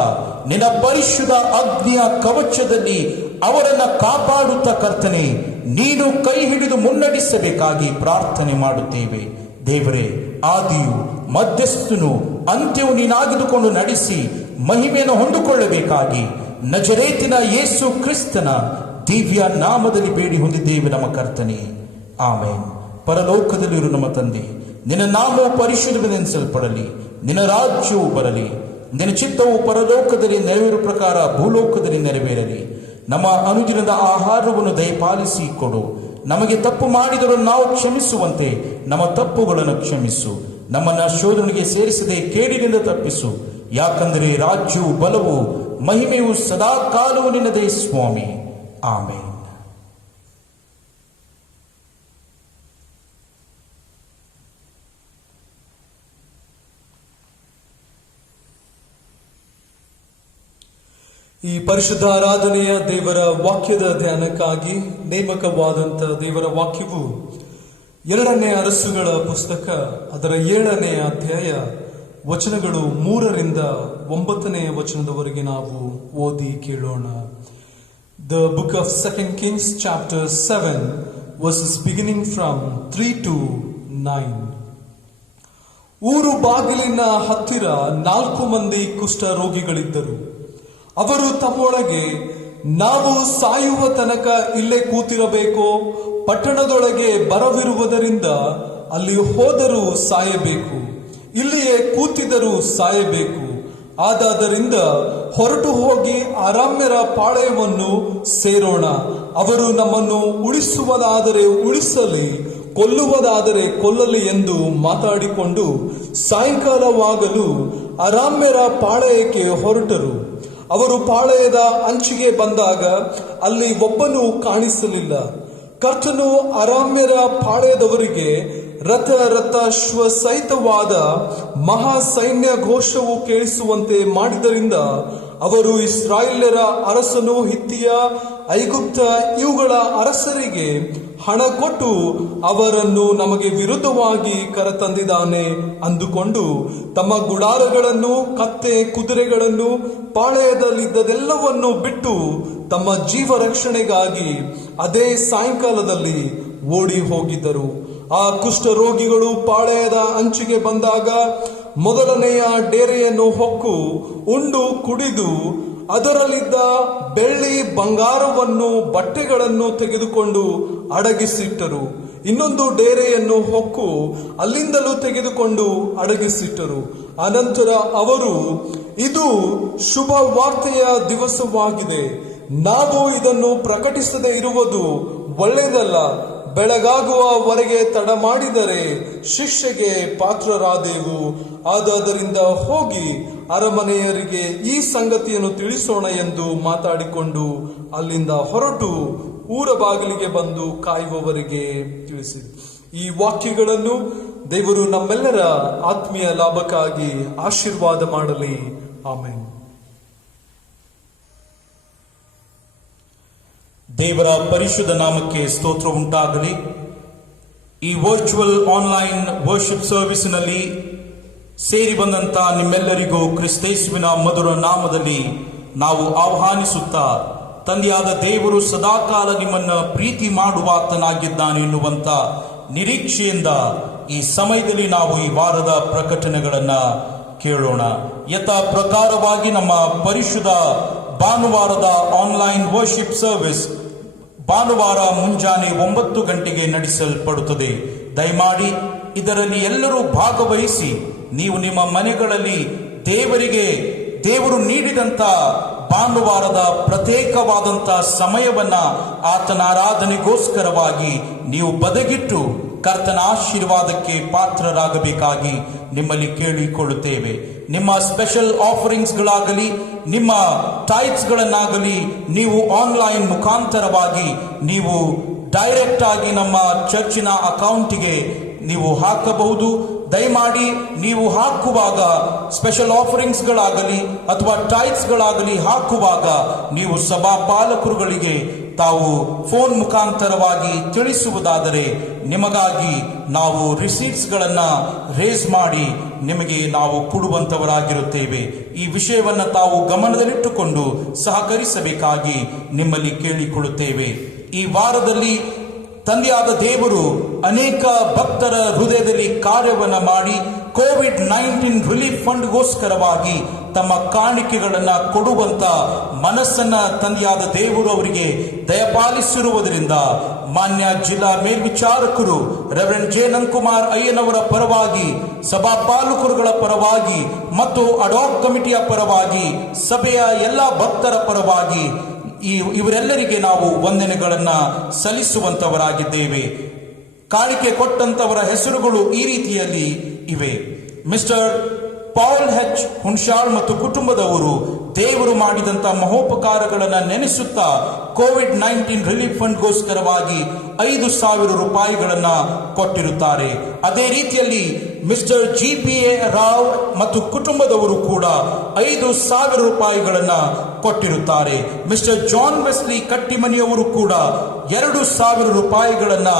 ನಿನ್ನ ಪರಿಶುದ್ಧ ಅಗ್ನಿಯ ಕವಚದಲ್ಲಿ ಅವರನ್ನ ಕಾಪಾಡುತ್ತಾ ಕರ್ತನೆ, ನೀನು ಕೈ ಹಿಡಿದು ಮುನ್ನಡೆಸಬೇಕಾಗಿ ಪ್ರಾರ್ಥನೆ ಮಾಡುತ್ತೇವೆ. ದೇವರೇ, ಆದಿಯು ಮಧ್ಯಸ್ಥನು ಅಂತ್ಯವು ನೀನಾಗಿದುಕೊಂಡು ನಡೆಸಿ ಮಹಿಮೆಯನ್ನು ಹೊಂದಿಕೊಳ್ಳಬೇಕಾಗಿ ನಜರೇತಿನ ಯೇಸು ಕ್ರಿಸ್ತನ ದಿವ್ಯ ನಾಮದಲ್ಲಿ ಬೇಡಿ ಹೊಂದಿದ್ದೇವೆ ನಮ್ಮ ಕರ್ತನೆ, ಆಮೇನ್. ಪರಲೋಕದಲ್ಲಿರು ನಮ್ಮ ತಂದೆ, ನಿನ್ನ ನಾಮವು ಪರಿಶುದ್ಧವೆನಿಸಲ್ಪಡಲಿ, ನಿನ್ನ ರಾಜ್ಯವು ಬರಲಿ, ನಿನ್ನ ಚಿತ್ತವು ಪರಲೋಕದಲ್ಲಿ ನೆರವೇರುವ ಪ್ರಕಾರ ಭೂಲೋಕದಲ್ಲಿ ನೆರವೇರಲಿ. ನಮ್ಮ ಅನುದಿನದ ಆಹಾರವನ್ನು ದಯಪಾಲಿಸಿ ಕೊಡು. ನಮಗೆ ತಪ್ಪು ಮಾಡಿದರೂ ನಾವು ಕ್ಷಮಿಸುವಂತೆ ನಮ್ಮ ತಪ್ಪುಗಳನ್ನು ಕ್ಷಮಿಸು. ನಮ್ಮನ್ನ ಶೋಧನೆಗೆ ಸೇರಿಸದೆ ಕೇಡಿನಿಂದ ತಪ್ಪಿಸು. ಯಾಕಂದರೆ ರಾಜ್ಯವು, ಬಲವು, ಮಹಿಮೆಯು ಸದಾ ಕಾಲವು ನಿನ್ನದೇ ಸ್ವಾಮಿ, ಆಮೇನ್. ಈ ಪರಿಶುದ್ಧ ಆರಾಧನೆಯ ದೇವರ ವಾಕ್ಯದ ಧ್ಯಾನಕ್ಕಾಗಿ ನೇಮಕವಾದಂಥ ದೇವರ ವಾಕ್ಯವು 2ನೇ ಅರಸುಗಳ ಪುಸ್ತಕ ಅದರ 7ನೇ ಅಧ್ಯಾಯ ವಚನಗಳು 3ರಿಂದ 9ನೇ ವಚನದವರೆಗೆ ನಾವು ಓದಿ ಕೇಳೋಣ. The book of 2 Kings chapter 7 verses beginning from 3 to 9. ಊರು ಬಾಗಿಲಿನ ಹತ್ತಿರ 4 ಮಂದಿ ಕುಷ್ಠ ರೋಗಿಗಳಿದ್ದರು. ಅವರು ತಮ್ಮೊಳಗೆ, ನಾವು ಸಾಯುವ ತನಕ ಇಲ್ಲೇ ಕೂತಿರಬೇಕೋ? ಪಟ್ಟಣದೊಳಗೆ ಬರವಿರುವುದರಿಂದ ಅಲ್ಲಿ ಹೋದರೂ ಸಾಯಬೇಕು, ಇಲ್ಲಿಯೇ ಕೂತಿದರೂ ಸಾಯಬೇಕು. ಆದಾದರಿಂದ ಹೊರಟು ಹೋಗಿ ಅರಾಮ್ಯರ ಪಾಳೆಯವನ್ನು ಸೇರೋಣ. ಅವರು ನಮ್ಮನ್ನು ಉಳಿಸುವುದಾದರೆ ಉಳಿಸಲಿ, ಕೊಲ್ಲುವುದಾದರೆ ಕೊಲ್ಲಲಿ ಎಂದು ಮಾತಾಡಿಕೊಂಡು ಸಾಯಂಕಾಲವಾಗಲು ಅರಾಮ್ಯರ ಪಾಳೆಯಕ್ಕೆ ಹೊರಟರು. ಅವರು ಪಾಳೆಯದ ಅಂಚಿಗೆ ಬಂದಾಗ ಅಲ್ಲಿ ಒಬ್ಬನೂ ಕಾಣಿಸಲಿಲ್ಲ. ಕರ್ತನು ಅರಾಮ್ಯರ ಪಾಳೆಯದವರಿಗೆ ರಥ ಸಹಿತವಾದ ಮಹಾ ಸೈನ್ಯ ಘೋಷವು ಕೇಳಿಸುವಂತೆ ಮಾಡಿದ್ದರಿಂದ ಅವರು ಇಸ್ರಾಯೇಲ್ಯರ ಅರಸನು ಹಿತ್ತಿಯ, ಐಗುಪ್ತ ಇವುಗಳ ಅರಸರಿಗೆ ಹಣ ಕೊಟ್ಟು ಅವರನ್ನು ನಮಗೆ ವಿರುದ್ಧವಾಗಿ ಕರೆತಂದಿದ್ದಾನೆ ಅಂದುಕೊಂಡು ತಮ್ಮ ಗುಡಾರಗಳನ್ನು, ಕತ್ತೆ, ಕುದುರೆಗಳನ್ನು, ಪಾಳೆಯದಲ್ಲಿದ್ದದೆಲ್ಲವನ್ನು ಬಿಟ್ಟು ತಮ್ಮ ಜೀವ ರಕ್ಷಣೆಗಾಗಿ ಅದೇ ಸಾಯಂಕಾಲದಲ್ಲಿ ಓಡಿ ಹೋಗಿದ್ದರು. ಆ ಕುಷ್ಠರೋಗಿಗಳು ಪಾಳೆಯದ ಅಂಚಿಗೆ ಬಂದಾಗ ಮೊದಲನೆಯ ಡೇರೆಯನ್ನು ಹೊಕ್ಕು ಉಂಡು ಕುಡಿದು ಅದರಲ್ಲಿದ್ದ ಬೆಳ್ಳಿ ಬಂಗಾರವನ್ನು ಬಟ್ಟೆಗಳನ್ನು ತೆಗೆದುಕೊಂಡು ಅಡಗಿಸಿಟ್ಟರು. ಇನ್ನೊಂದು ಡೇರೆಯನ್ನು ಹೊಕ್ಕು ಅಲ್ಲಿಂದಲೂ ತೆಗೆದುಕೊಂಡು ಅಡಗಿಸಿಟ್ಟರು. ಅನಂತರ ಅವರು, ಇದು ಶುಭ ವಾರ್ತೆಯ ದಿವಸವಾಗಿದೆ, ನಾವು ಇದನ್ನು ಪ್ರಕಟಿಸದೆ ಇರುವುದು ಒಳ್ಳೆಯದಲ್ಲ. ಬೆಳಗಾಗುವವರೆಗೆ ತಡ ಮಾಡಿದರೆ ಶಿಕ್ಷೆಗೆ ಪಾತ್ರರಾದೆವು. ಆದ್ದರಿಂದ ಹೋಗಿ ಅರಮನೆಯರಿಗೆ ಈ ಸಂಗತಿಯನ್ನು ತಿಳಿಸೋಣ ಎಂದು ಮಾತಾಡಿಕೊಂಡು ಅಲ್ಲಿಂದ ಹೊರಟು ಊರ ಬಾಗಿಲಿಗೆ ಬಂದು ಕಾಯುವವರಿಗೆ ತಿಳಿಸಿದರು. ಈ ವಾಕ್ಯಗಳನ್ನು ದೇವರು ನಮ್ಮೆಲ್ಲರ ಆತ್ಮೀಯ ಲಾಭಕ್ಕಾಗಿ ಆಶೀರ್ವಾದ ಮಾಡಲಿ. ಆಮೆನ್. ದೇವರ ಪರಿಶುದ್ಧ ನಾಮಕ್ಕೆ ಸ್ತೋತ್ರ ಉಂಟಾಗಲಿ. ಈ ವರ್ಚುವಲ್ ಆನ್ಲೈನ್ ವರ್ಷಿಪ್ ಸರ್ವಿಸ್ನಲ್ಲಿ ಸೇರಿ ಬಂದಂತ ನಿಮ್ಮೆಲ್ಲರಿಗೂ ಕ್ರಿಸ್ತೇಸುವಿನ ಮಧುರ ನಾಮದಲ್ಲಿ ನಾವು ಆಹ್ವಾನಿಸುತ್ತಾ, ತಂದೆಯಾದ ದೇವರು ಸದಾಕಾಲ ನಿಮ್ಮನ್ನ ಪ್ರೀತಿ ಮಾಡುವಾತನಾಗಿದ್ದಾನೆ ಎನ್ನುವಂತ ನಿರೀಕ್ಷೆಯಿಂದ ಈ ಸಮಯದಲ್ಲಿ ನಾವು ಈ ವಾರದ ಪ್ರಕಟಣೆಗಳನ್ನ ಕೇಳೋಣ. ಯಥಾ ಪ್ರಕಾರವಾಗಿ ನಮ್ಮ ಪರಿಶುದ್ಧ ಭಾನುವಾರದ ಆನ್ಲೈನ್ ವರ್ಷಿಪ್ ಸರ್ವಿಸ್ ಭಾನುವಾರ ಮುಂಜಾನೆ 9 ಗಂಟೆಗೆ ನಡೆಸಲ್ಪಡುತ್ತದೆ. ದಯಮಾಡಿ ಇದರಲ್ಲಿ ಎಲ್ಲರೂ ಭಾಗವಹಿಸಿ ನೀವು ನಿಮ್ಮ ಮನೆಗಳಲ್ಲಿ ದೇವರು ನೀಡಿದಂತ ಭಾನುವಾರದ ಪ್ರತ್ಯೇಕವಾದಂತ ಸಮಯವನ್ನ ಆತನ ಆರಾಧನೆಗೋಸ್ಕರವಾಗಿ ನೀವು ಬದಗಿಟ್ಟು ಕರ್ತನ ಆಶೀರ್ವಾದಕ್ಕೆ ಪಾತ್ರರಾಗಬೇಕಾಗಿ ನಿಮ್ಮಲ್ಲಿ ಕೇಳಿಕೊಳ್ಳುತ್ತೇವೆ. ನಿಮ್ಮ ಸ್ಪೆಷಲ್ ಆಫರಿಂಗ್ಸ್ಗಳಾಗಲಿ, ನಿಮ್ಮ ಟೈಪ್ಸ್ಗಳನ್ನಾಗಲಿ ನೀವು ಆನ್ಲೈನ್ ಮುಖಾಂತರವಾಗಿ ನೀವು ಡೈರೆಕ್ಟ್ ಆಗಿ ನಮ್ಮ ಚರ್ಚಿನ ಅಕೌಂಟಿಗೆ ನೀವು ಹಾಕಬಹುದು. ದಯಮಾಡಿ ನೀವು ಹಾಕುವಾಗ ಸ್ಪೆಷಲ್ ಆಫರಿಂಗ್ಸ್ಗಳಾಗಲಿ ಅಥವಾ ಟೈಪ್ಸ್ಗಳಾಗಲಿ ಹಾಕುವಾಗ ನೀವು ಸಭಾ ಪಾಲಕರುಗಳಿಗೆ ತಾವು ಫೋನ್ ಮುಖಾಂತರವಾಗಿ ತಿಳಿಸುವುದಾದರೆ ನಿಮಗಾಗಿ ನಾವು ರಿಸೀಟ್ಸ್ಗಳನ್ನ ರೇಸ್ ಮಾಡಿ ನಿಮಗೆ ನಾವು ಕೊಡುವಂತವರಾಗಿರುತ್ತೇವೆ. ಈ ವಿಷಯವನ್ನು ತಾವು ಗಮನದಲ್ಲಿಟ್ಟುಕೊಂಡು ಸಹಕರಿಸಬೇಕಾಗಿ ನಿಮ್ಮಲ್ಲಿ ಕೇಳಿಕೊಳ್ಳುತ್ತೇವೆ. ಈ ವಾರದಲ್ಲಿ ತಂದೆಯಾದ ದೇವರು ಅನೇಕ ಭಕ್ತರ ಹೃದಯದಲ್ಲಿ ಕಾರ್ಯವನ್ನ ಮಾಡಿ ಕೋವಿಡ್-19 ರಿಲೀಫ್ ಫಂಡ್ಗೋಸ್ಕರವಾಗಿ ತಮ್ಮ ಕಾಣಿಕೆಗಳನ್ನ ಕೊಡುವಂತ ಮನಸ್ಸನ್ನ ತಂದೆಯಾದ ದೇವರು ಅವರಿಗೆ ದಯಪಾಲಿಸಿರುವುದರಿಂದ ಮಾನ್ಯ ಜಿಲ್ಲಾ ಮೇಲ್ವಿಚಾರಕರು ರೆವರೆಂಡ್ ಜೆ ನಂದಕುಮಾರ್ ಅಯ್ಯನವರ ಪರವಾಗಿ, ಸಭಾಪಾಲಕರುಗಳ ಪರವಾಗಿ ಮತ್ತು ಅಡಾಕ್ ಕಮಿಟಿಯ ಪರವಾಗಿ, ಸಭೆಯ ಎಲ್ಲ ಭಕ್ತರ ಪರವಾಗಿ ಇವರೆಲ್ಲರಿಗೆ ನಾವು ವಂದನೆಗಳನ್ನ ಸಲ್ಲಿಸುವಂತವರಾಗಿದ್ದೇವೆ. ಕಾಣಿಕೆ ಕೊಟ್ಟಂತವರ ಹೆಸರುಗಳು ಈ ರೀತಿಯಲ್ಲಿ ಇವೆ. ಮಿಸ್ಟರ್ ಪೌಲ್ ಎಚ್ ಹುಣಸಾಳ್ ಮತ್ತು ಕುಟುಂಬದವರು ದೇವರು ಮಾಡಿದಂತ ಮಹೋಪಕಾರಗಳನ್ನು ನೆನೆಸುತ್ತಾ ಕೋವಿಡ್-19 ರಿಲೀಫ್ ಫಂಡ್ಗೋಸ್ಕರವಾಗಿ 5,000 ರೂಪಾಯಿಗಳನ್ನ ಕೊಟ್ಟಿರುತ್ತಾರೆ. ಅದೇ ರೀತಿಯಲ್ಲಿ ಮಿಸ್ಟರ್ GPA ರಾವ್ ಮತ್ತು ಕುಟುಂಬದವರು ಕೂಡ 5,000 ರೂಪಾಯಿಗಳನ್ನ ಕೊಟ್ಟಿರುತ್ತಾರೆ. ಮಿಸ್ಟರ್ ಜಾನ್ ವೆಸ್ಲಿ ಕಟ್ಟಿಮನಿಯವರು ಕೂಡ 2,000 ರೂಪಾಯಿಗಳನ್ನ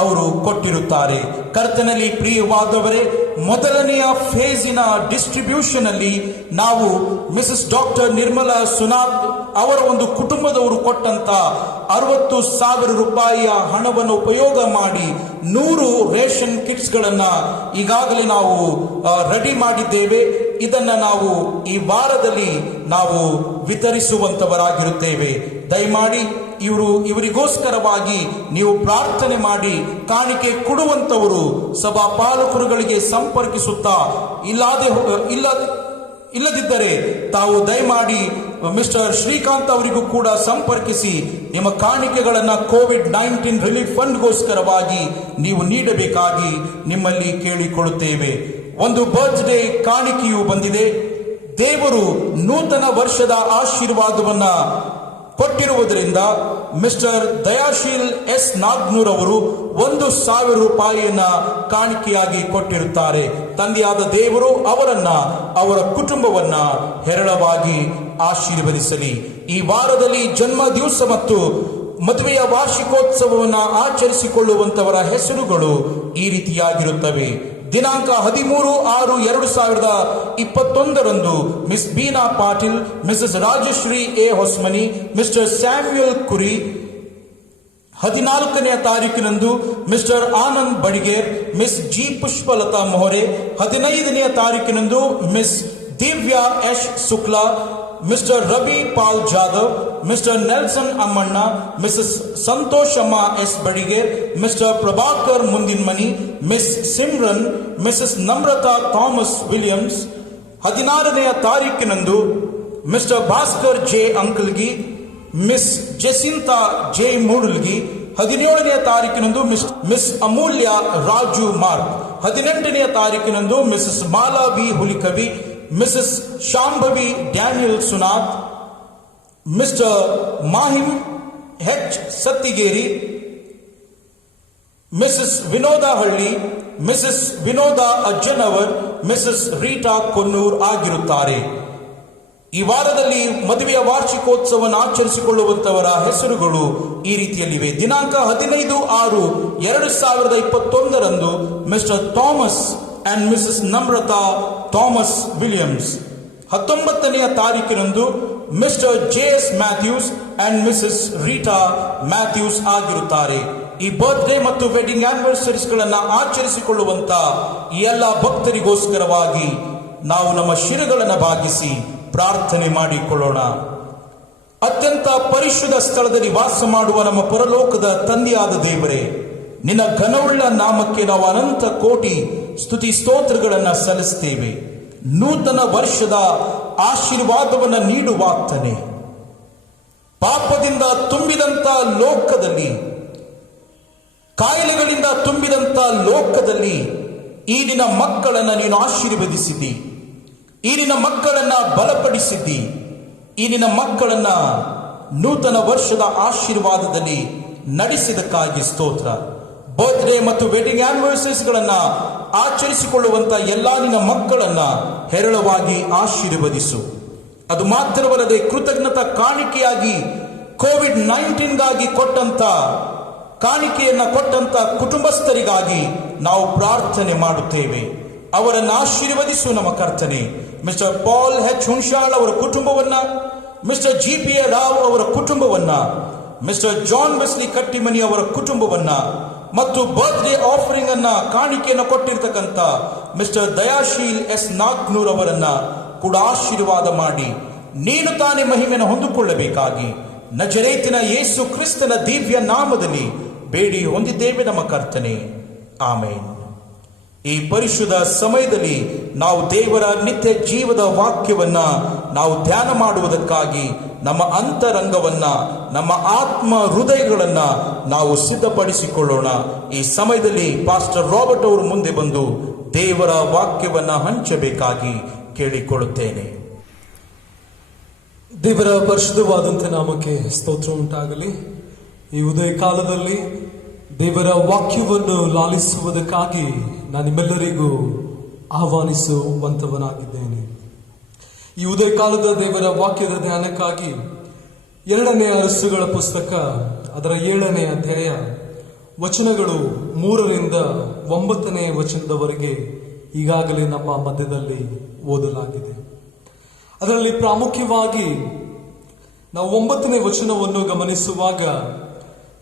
ಅವರು ಕೊಟ್ಟಿರುತ್ತಾರೆ. ಕರ್ತನಲ್ಲಿ ಪ್ರಿಯವಾದವರೇ, ಮೊದಲನೆಯ ಫೇಸಿನ ಡಿಸ್ಟ್ರಿಬ್ಯೂಷನ್ ಅಲ್ಲಿ ನಾವು ಮಿಸಸ್ ಡಾಕ್ಟರ್ ನಿರ್ಮಲಾ ಸುನಾಥ್ ಅವರ ಒಂದು ಕುಟುಂಬದವರು ಕೊಟ್ಟಂತ 60,000 ರೂಪಾಯಿಯ ಹಣವನ್ನು ಉಪಯೋಗ ಮಾಡಿ 100 ರೇಷನ್ ಕಿಟ್ಸ್ ಗಳನ್ನ ಈಗಾಗಲೇ ನಾವು ರೆಡಿ ಮಾಡಿದ್ದೇವೆ. ಇದನ್ನ ನಾವು ಈ ವಾರದಲ್ಲಿ ನಾವು ವಿತರಿಸುವಂತವರಾಗಿರುತ್ತೇವೆ. ದಯಮಾಡಿ ಇವರಿಗೋಸ್ಕರವಾಗಿ ನೀವು ಪ್ರಾರ್ಥನೆ ಮಾಡಿ ಕಾಣಿಕೆ ಕೊಡುವಂತವರು ಸಭಾ ಪಾಲಕರುಗಳಿಗೆ ಸಂಪರ್ಕಿಸುತ್ತಾ ಇಲ್ಲದಿದ್ದರೆ ತಾವು ದಯಮಾಡಿ ಮಿಸ್ಟರ್ ಶ್ರೀಕಾಂತ್ ಅವರಿಗೂ ಕೂಡ ಸಂಪರ್ಕಿಸಿ ನಿಮ್ಮ ಕಾಣಿಕೆಗಳನ್ನು ಕೋವಿಡ್-19 ರಿಲೀಫ್ ಫಂಡ್ಗೋಸ್ಕರವಾಗಿ ನೀವು ನೀಡಬೇಕಾಗಿ ನಿಮ್ಮಲ್ಲಿ ಕೇಳಿಕೊಳ್ಳುತ್ತೇವೆ. ಒಂದು ಬರ್ತ್ಡೇ ಕಾಣಿಕೆಯು ಬಂದಿದೆ. ದೇವರು ನೂತನ ವರ್ಷದ ಆಶೀರ್ವಾದವನ್ನ ಕೊಟ್ಟಿರುವುದರಿಂದ ಮಿಸ್ಟರ್ ದಯಾಶೀಲ್ ಎಸ್ ನಾಗ್ನೂರ್ ಅವರು 1,000 ರೂಪಾಯಿಯನ್ನ ಕಾಣಿಕೆಯಾಗಿ ಕೊಟ್ಟಿರುತ್ತಾರೆ. ತಂದೆಯಾದ ದೇವರು ಅವರನ್ನ, ಅವರ ಕುಟುಂಬವನ್ನ ಹೇರಳವಾಗಿ ಆಶೀರ್ವದಿಸಲಿ. ಈ ವಾರದಲ್ಲಿ ಜನ್ಮ ದಿವಸ ಮತ್ತು ಮದುವೆಯ ವಾರ್ಷಿಕೋತ್ಸವವನ್ನು ಆಚರಿಸಿಕೊಳ್ಳುವಂತವರ ಹೆಸರುಗಳು ಈ ರೀತಿಯಾಗಿರುತ್ತವೆ. ದಿನಾಂಕ 13/6/2021 Miss Beena Patil, Mrs Rajashri A Hosmani, Mr Samuel Kuri, 14ನೇ ತಾರೀಕಿನಂದು Mr Anand Badiger, Miss G Pushpalatha Mohare. 15ನೇ ತಾರೀಕಿನಂದು Miss Divya S Shukla, Mr Ravi Pal Jadhav, Mr Nelson Ammanna, Mrs Santoshamma S Badiger, Mr Prabhakar Mundinmani, Miss Simran, Mrs Namrata Thomas Williams. 16ನೇ ತಾರೀಕಿನಂದು Mr Bhaskar J Ankalgi, Miss Jacinta J Moodalgi. 17ನೇ ತಾರೀಕಿನಂದು ಮಿಸ್ ಅಮೂಲ್ಯ ರಾಜು ಮಾರ್ಕ್. 18ನೇ ತಾರೀಕಿನಂದು Mrs Mala V ಹುಲಿಕವಿ, Mrs Shambhavi Daniel Sunath, Mr Mahim H Sattigeri, Mrs Vinoda Halli, Mrs Vinoda Ajjanavar, Mrs Reeta Konnur ಆಗಿರುತ್ತಾರೆ. ಈ ವಾರದಲ್ಲಿ ಮದುವೆಯ ವಾರ್ಷಿಕೋತ್ಸವವನ್ನು ಆಚರಿಸಿಕೊಳ್ಳುವಂತವರ ಹೆಸರುಗಳು ಈ ರೀತಿಯಲ್ಲಿವೆ. ದಿನಾಂಕ 15/6/2021 Mr Thomas and Mrs Namrata Thomas Williams. 19ನೇ ತಾರೀಕಿನಂದು Mr J S. Mathews and Mrs Reeta Mathews ಆಗಿರುತ್ತಾರೆ. ಈ ಬರ್ತ್ಡೇ ಮತ್ತು ವೆಡ್ಡಿಂಗ್ ಆನಿವರ್ಸರೀಸ್ಗಳನ್ನು ಆಚರಿಸಿಕೊಳ್ಳುವಂತ ಈ ಎಲ್ಲ ಭಕ್ತರಿಗೋಸ್ಕರವಾಗಿ ನಾವು ನಮ್ಮ ಶಿರಗಳನ್ನು ಭಾಗಿಸಿ ಪ್ರಾರ್ಥನೆ ಮಾಡಿಕೊಳ್ಳೋಣ. ಅತ್ಯಂತ ಪರಿಶುದ್ಧ ಸ್ಥಳದಲ್ಲಿ ವಾಸ ಮಾಡುವ ನಮ್ಮ ಪರಲೋಕದ ತಂದೆಯಾದ ದೇವರೇ, ನಿನ್ನ ಘನವುಳ್ಳ ನಾಮಕ್ಕೆ ನಾವು ಅನಂತ ಕೋಟಿ ಸ್ತುತಿ ಸ್ತೋತ್ರಗಳನ್ನು ಸಲ್ಲಿಸ್ತೇವೆ. ನೂತನ ವರ್ಷದ ಆಶೀರ್ವಾದವನ್ನು ನೀಡುವಾಗ್ತಾನೆ. ಪಾಪದಿಂದ ತುಂಬಿದಂತ ಲೋಕದಲ್ಲಿ, ಕಾಯಿಲೆಗಳಿಂದ ತುಂಬಿದಂತ ಲೋಕದಲ್ಲಿ ಈ ನಿನ್ನ ಮಕ್ಕಳನ್ನು ನೀನು ಆಶೀರ್ವದಿಸಿದ್ದಿ. ಈ ನಿನ್ನ ಮಕ್ಕಳನ್ನ ಬಲಪಡಿಸಿದ್ದಿ. ಈ ನಿನ್ನ ಮಕ್ಕಳನ್ನ ನೂತನ ವರ್ಷದ ಆಶೀರ್ವಾದದಲ್ಲಿ ನಡೆಸಿದಕ್ಕಾಗಿ ಸ್ತೋತ್ರ. ಬರ್ತ್ಡೇ ಮತ್ತು ವೆಡ್ಡಿಂಗ್ ಆನಿವರ್ಸರೀಸ್ಗಳನ್ನ ಆಚರಿಸಿಕೊಳ್ಳುವಂತ ಎಲ್ಲಾ ನಿನ್ನ ಮಕ್ಕಳನ್ನ ಹೇರಳವಾಗಿ ಆಶೀರ್ವದಿಸು. ಅದು ಮಾತ್ರವಲ್ಲದೆ ಕೃತಜ್ಞತಾ ಕಾಣಿಕೆಯಾಗಿ ಕೋವಿಡ್-19ಗಾಗಿ ಕೊಟ್ಟಂತ ಕಾಣಿಕೆಯನ್ನ ಕೊಟ್ಟಂತ ಕುಟುಂಬಸ್ಥರಿಗಾಗಿ ನಾವು ಪ್ರಾರ್ಥನೆ ಮಾಡುತ್ತೇವೆ. ಅವರನ್ನು ಆಶೀರ್ವದಿಸು ನಮ್ಮ ಕರ್ತನೆ. ಮಿಸ್ಟರ್ ಪಾಲ್ ಹೆಚ್ ಹುಣಸಾಳ್ ಅವರ ಕುಟುಂಬವನ್ನ, ಮಿಸ್ಟರ್ ಜಿ.ಪಿ.ಎ. ರಾವ್ ಅವರ ಕುಟುಂಬವನ್ನ, ಮಿಸ್ಟರ್ ಜಾನ್ ವೆಸ್ಲಿ ಕಟ್ಟಿಮನಿ ಅವರ ಕುಟುಂಬವನ್ನ ಮತ್ತು ಬರ್ತ್ಡೇ ಆಫರಿಂಗ್ ಅನ್ನ ಕಾಣಿಕೆಯನ್ನು ಕೊಟ್ಟಿರ್ತಕ್ಕಂಥ ಮಿಸ್ಟರ್ ದಯಾಶೀಲ್ ಎಸ್ ನಾಗ್ನೂರ್ ಅವರನ್ನ ಕೂಡ ಆಶೀರ್ವಾದ ಮಾಡಿ ನೀನು ತಾನೇ ಮಹಿಮೆಯನ್ನು ಹೊಂದಿಕೊಳ್ಳಬೇಕಾಗಿ ನಜರೇತಿನ ಯೇಸು ಕ್ರಿಸ್ತನ ದಿವ್ಯ ನಾಮದಲ್ಲಿ ಬೇಡಿ ಹೊಂದಿದ್ದೇವೆ ನಮ್ಮ ಕರ್ತನೆ. ಆಮೇನ್. ಈ ಪರಿಶುದ್ಧ ಸಮಯದಲ್ಲಿ ನಾವು ದೇವರ ನಿತ್ಯ ಜೀವದ ವಾಕ್ಯವನ್ನ ನಾವು ಧ್ಯಾನ ಮಾಡುವುದಕ್ಕಾಗಿ ನಮ್ಮ ಅಂತರಂಗವನ್ನ, ನಮ್ಮ ಆತ್ಮ ಹೃದಯಗಳನ್ನ ನಾವು ಸಿದ್ಧಪಡಿಸಿಕೊಳ್ಳೋಣ. ಈ ಸಮಯದಲ್ಲಿ ಪಾಸ್ಟರ್ ರಾಬರ್ಟ್ ಅವರು ಮುಂದೆ ಬಂದು ದೇವರ ವಾಕ್ಯವನ್ನ ಹಂಚಬೇಕಾಗಿ ಕೇಳಿಕೊಳ್ಳುತ್ತೇನೆ. ದೇವರ ಪರಿಶುದ್ಧವಾದಂಥ ನಾಮಕ್ಕೆ ಸ್ತೋತ್ರ ಉಂಟಾಗಲಿ. ಈ ಉದಯ ಕಾಲದಲ್ಲಿ ದೇವರ ವಾಕ್ಯವನ್ನು ಲಾಲಿಸುವುದಕ್ಕಾಗಿ ನಾನು ನಿಮ್ಮೆಲ್ಲರಿಗೂ ಆಹ್ವಾನಿಸುವಂತವನಾಗಿದ್ದೇನೆ. ಈ ಉದಯ ಕಾಲದ ದೇವರ ವಾಕ್ಯದ ಧ್ಯಾನಕ್ಕಾಗಿ 2ನೇ ಅರಸುಗಳ ಪುಸ್ತಕ ಅದರ 7ನೇ ಅಧ್ಯಾಯ ವಚನಗಳು 3ರಿಂದ 9ನೇ ವಚನದವರೆಗೆ ಈಗಾಗಲೇ ನಮ್ಮ ಮಧ್ಯದಲ್ಲಿ ಓದಲಾಗಿದೆ. ಅದರಲ್ಲಿ ಪ್ರಾಮುಖ್ಯವಾಗಿ ನಾವು 9ನೇ ವಚನವನ್ನು ಗಮನಿಸುವಾಗ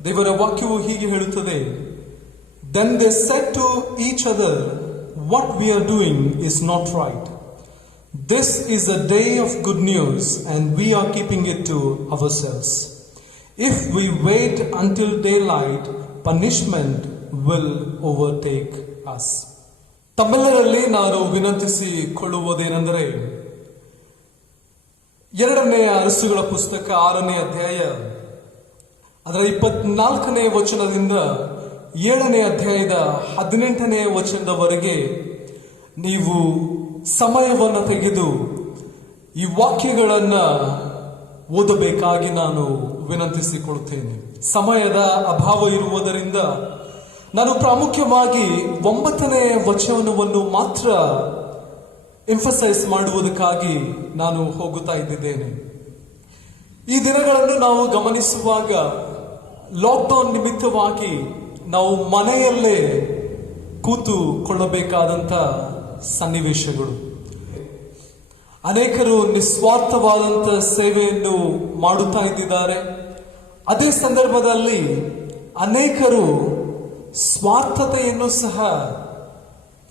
ದೇವರ ವಾಕ್ಯವು ಹೀಗೆ ಹೇಳುತ್ತದೆ, Then they said to each other, What we are doing is not right. This is a day of good news and we are keeping it to ourselves. If we wait until daylight, punishment will overtake us. ತಮ್ಮೆಲ್ಲರಲ್ಲಿ ನಾನು ವಿನಂತಿಸಿಕೊಳ್ಳುವುದೇನೆಂದರೆ, 2ನೇ ಅರಸುಗಳ ಪುಸ್ತಕ 6ನೇ ಅಧ್ಯಾಯ ಅದರ 24ನೇ ವಚನದಿಂದ 7ನೇ ಅಧ್ಯಾಯದ 18ನೇ ವಚನದವರೆಗೆ ನೀವು ಸಮಯವನ್ನು ತೆಗೆದು ಈ ವಾಕ್ಯಗಳನ್ನು ಓದಬೇಕಾಗಿ ನಾನು ವಿನಂತಿಸಿಕೊಳ್ಳುತ್ತೇನೆ. ಸಮಯದ ಅಭಾವ ಇರುವುದರಿಂದ ನಾನು ಪ್ರಾಮುಖ್ಯವಾಗಿ 9ನೇ ವಚನವನ್ನು ಮಾತ್ರ ಎಂಫಸೈಸ್ ಮಾಡುವುದಕ್ಕಾಗಿ ನಾನು ಹೋಗುತ್ತಾ ಇದ್ದೇನೆ. ಈ ದಿನಗಳನ್ನು ನಾವು ಗಮನಿಸುವಾಗ ಲಾಕ್ಡೌನ್ ನಿಮಿತ್ತವಾಗಿ ನಾವು ಮನೆಯಲ್ಲೇ ಕೂತುಕೊಳ್ಳಬೇಕಾದಂಥ ಸನ್ನಿವೇಶಗಳು, ಅನೇಕರು ನಿಸ್ವಾರ್ಥವಾದಂಥ ಸೇವೆಯನ್ನು ಮಾಡುತ್ತಾ ಇದ್ದಾರೆ. ಅದೇ ಸಂದರ್ಭದಲ್ಲಿ ಅನೇಕರು ಸ್ವಾರ್ಥತೆಯನ್ನು ಸಹ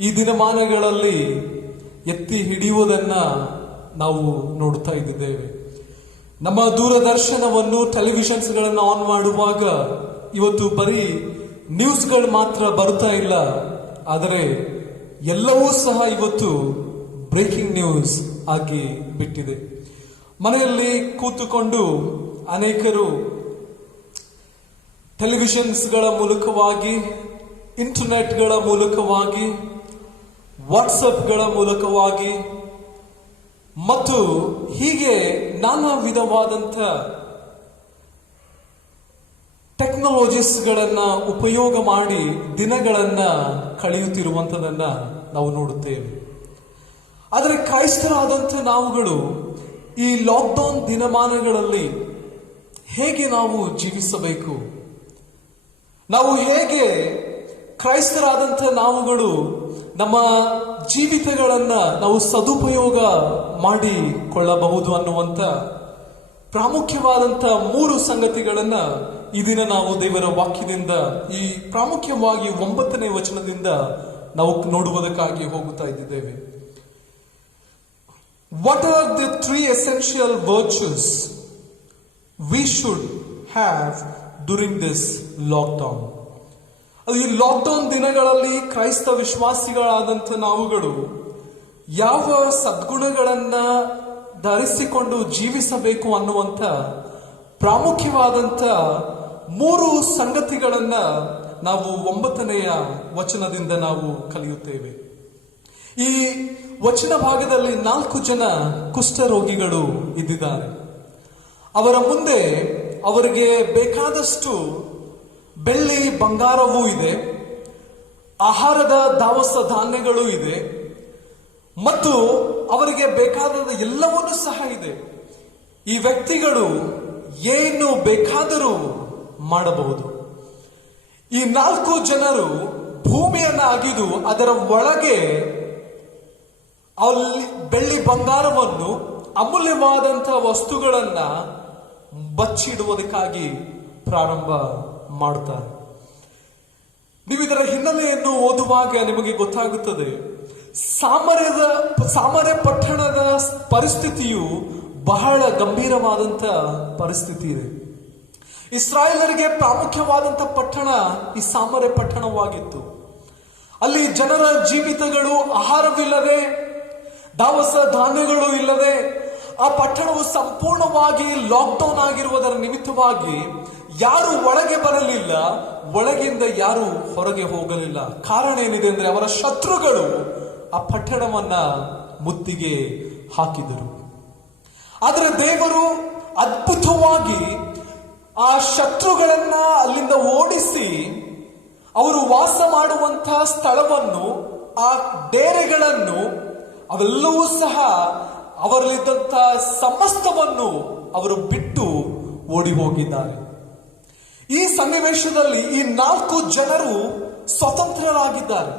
ಈ ದಿನಮಾನಗಳಲ್ಲಿ ಎತ್ತಿ ಹಿಡಿಯುವುದನ್ನ ನಾವು ನೋಡ್ತಾ ಇದ್ದೇವೆ. ನಮ್ಮ ದೂರದರ್ಶನವನ್ನು ಟೆಲಿವಿಷನ್ಸ್ಗಳನ್ನು ಆನ್ ಮಾಡುವಾಗ ಇವತ್ತು ಬರೀ ನ್ಯೂಸ್ಗಳು ಮಾತ್ರ ಬರ್ತಾ ಇಲ್ಲ, ಆದರೆ ಎಲ್ಲವೂ ಸಹ ಇವತ್ತು ಬ್ರೇಕಿಂಗ್ ನ್ಯೂಸ್ ಆಗಿ ಬಿಟ್ಟಿದೆ. ಮನೆಯಲ್ಲಿ ಕೂತುಕೊಂಡು ಅನೇಕರು ಟೆಲಿವಿಷನ್ಸ್ಗಳ ಮೂಲಕವಾಗಿ, ಇಂಟರ್ನೆಟ್ಗಳ ಮೂಲಕವಾಗಿ, ವಾಟ್ಸಪ್ಗಳ ಮೂಲಕವಾಗಿ ಮತ್ತು ಹೀಗೆ ನಾನಾ ವಿಧವಾದಂಥ ಟೆಕ್ನಾಲಜೀಸ್ಗಳನ್ನ ಉಪಯೋಗ ಮಾಡಿ ದಿನಗಳನ್ನ ಕಳೆಯುತ್ತಿರುವಂಥದ್ದನ್ನ ನಾವು ನೋಡುತ್ತೇವೆ. ಆದರೆ ಕ್ರೈಸ್ತರಾದಂಥ ನಾವುಗಳು ಈ ಲಾಕ್ಡೌನ್ ದಿನಮಾನಗಳಲ್ಲಿ ಹೇಗೆ ನಾವು ಜೀವಿಸಬೇಕು, ನಾವು ಹೇಗೆ ಕ್ರೈಸ್ತರಾದಂಥ ನಾವುಗಳು ನಮ್ಮ ಜೀವಿತಗಳನ್ನ ನಾವು ಸದುಪಯೋಗ ಮಾಡಿಕೊಳ್ಳಬಹುದು ಅನ್ನುವಂಥ ಪ್ರಾಮುಖ್ಯವಾದಂಥ 3 ಸಂಗತಿಗಳನ್ನ ಈ ದಿನ ನಾವು ದೇವರ ವಾಕ್ಯದಿಂದ, ಈ ಪ್ರಾಮುಖ್ಯವಾಗಿ 9ನೇ ವಚನದಿಂದ ನಾವು ನೋಡುವುದಕ್ಕಾಗಿ ಹೋಗುತ್ತಾ ಇದ್ದೇವೆ. What are the 3 essential virtues we should have during this lockdown? ಅದು ಈ ಲಾಕ್ಡೌನ್ ದಿನಗಳಲ್ಲಿ ಕ್ರೈಸ್ತ ವಿಶ್ವಾಸಿಗಳಾದಂಥ ನಾವುಗಳು ಯಾವ ಸದ್ಗುಣಗಳನ್ನ ಧರಿಸಿಕೊಂಡು ಜೀವಿಸಬೇಕು ಅನ್ನುವಂಥ ಪ್ರಾಮುಖ್ಯವಾದಂಥ 3 ಸಂಗತಿಗಳನ್ನ ನಾವು 9ನೆಯ ವಚನದಿಂದ ನಾವು ಕಲಿಯುತ್ತೇವೆ. ಈ ವಚನ ಭಾಗದಲ್ಲಿ 4 ಜನ ಕುಷ್ಠರೋಗಿಗಳು ಇದ್ದಿದ್ದಾರೆ. ಅವರ ಮುಂದೆ ಅವರಿಗೆ ಬೇಕಾದಷ್ಟು ಬೆಳ್ಳಿ ಬಂಗಾರವೂ ಇದೆ, ಆಹಾರದ ದವಸ ಧಾನ್ಯಗಳು ಇದೆ ಮತ್ತು ಅವರಿಗೆ ಬೇಕಾದ ಎಲ್ಲವನ್ನೂ ಸಹ ಇದೆ. ಈ ವ್ಯಕ್ತಿಗಳು ಏನು ಬೇಕಾದರೂ ಮಾಡಬಹುದು. ಈ 4 ಜನರು ಭೂಮಿಯನ್ನ ಅಗಿದು ಅದರ ಒಳಗೆ ಅಲ್ಲಿ ಬೆಳ್ಳಿ ಬಂಗಾರವನ್ನು, ಅಮೂಲ್ಯವಾದಂತಹ ವಸ್ತುಗಳನ್ನ ಬಚ್ಚಿಡುವುದಕ್ಕಾಗಿ ಪ್ರಾರಂಭ ಮಾಡುತ್ತಾರೆ. ನೀವು ಇದರ ಹಿನ್ನೆಲೆಯನ್ನು ಓದುವಾಗ ನಿಮಗೆ ಗೊತ್ತಾಗುತ್ತದೆ, ಸಾಮರ್ಯ ಪಟ್ಟಣದ ಪರಿಸ್ಥಿತಿಯು ಬಹಳ ಗಂಭೀರವಾದಂತ ಪರಿಸ್ಥಿತಿ ಇದೆ. ಇಸ್ರಾಯೇಲರಿಗೆ ಪ್ರಾಮುಖ್ಯವಾದಂತ ಪಟ್ಟಣ ಈ ಸಾಮರ್ಯ ಪಟ್ಟಣವಾಗಿತ್ತು. ಅಲ್ಲಿ ಜನರ ಜೀವಿತಗಳು ಆಹಾರವಿಲ್ಲದೆ, ದವಸ ಧಾನ್ಯಗಳು ಇಲ್ಲದೆ, ಆ ಪಟ್ಟಣವು ಸಂಪೂರ್ಣವಾಗಿ ಲಾಕ್ಡೌನ್ ಆಗಿರುವುದರ ನಿಮಿತ್ತವಾಗಿ ಯಾರು ಒಳಗೆ ಬರಲಿಲ್ಲ, ಒಳಗಿಂದ ಯಾರು ಹೊರಗೆ ಹೋಗಲಿಲ್ಲ. ಕಾರಣ ಏನಿದೆ ಅಂದ್ರೆ ಅವರ ಶತ್ರುಗಳು ಆ ಪಟ್ಟಣವನ್ನ ಮುತ್ತಿಗೆ ಹಾಕಿದರು. ಆದರೆ ದೇವರು ಅದ್ಭುತವಾಗಿ ಆ ಶತ್ರುಗಳನ್ನ ಅಲ್ಲಿಂದ ಓಡಿಸಿ ಅವರು ವಾಸ ಮಾಡುವಂತಹ ಸ್ಥಳವನ್ನು, ಆ ಡೇರೆಗಳನ್ನು, ಅವೆಲ್ಲವೂ ಸಹ ಅವರಲ್ಲಿದ್ದಂತಹ ಸಮಸ್ತವನ್ನು ಅವರು ಬಿಟ್ಟು ಓಡಿ ಹೋಗಿದ್ದಾರೆ. ಈ ಸನ್ನಿವೇಶದಲ್ಲಿ ಈ 4 ಜನರು ಸ್ವತಂತ್ರರಾಗಿದ್ದಾರೆ.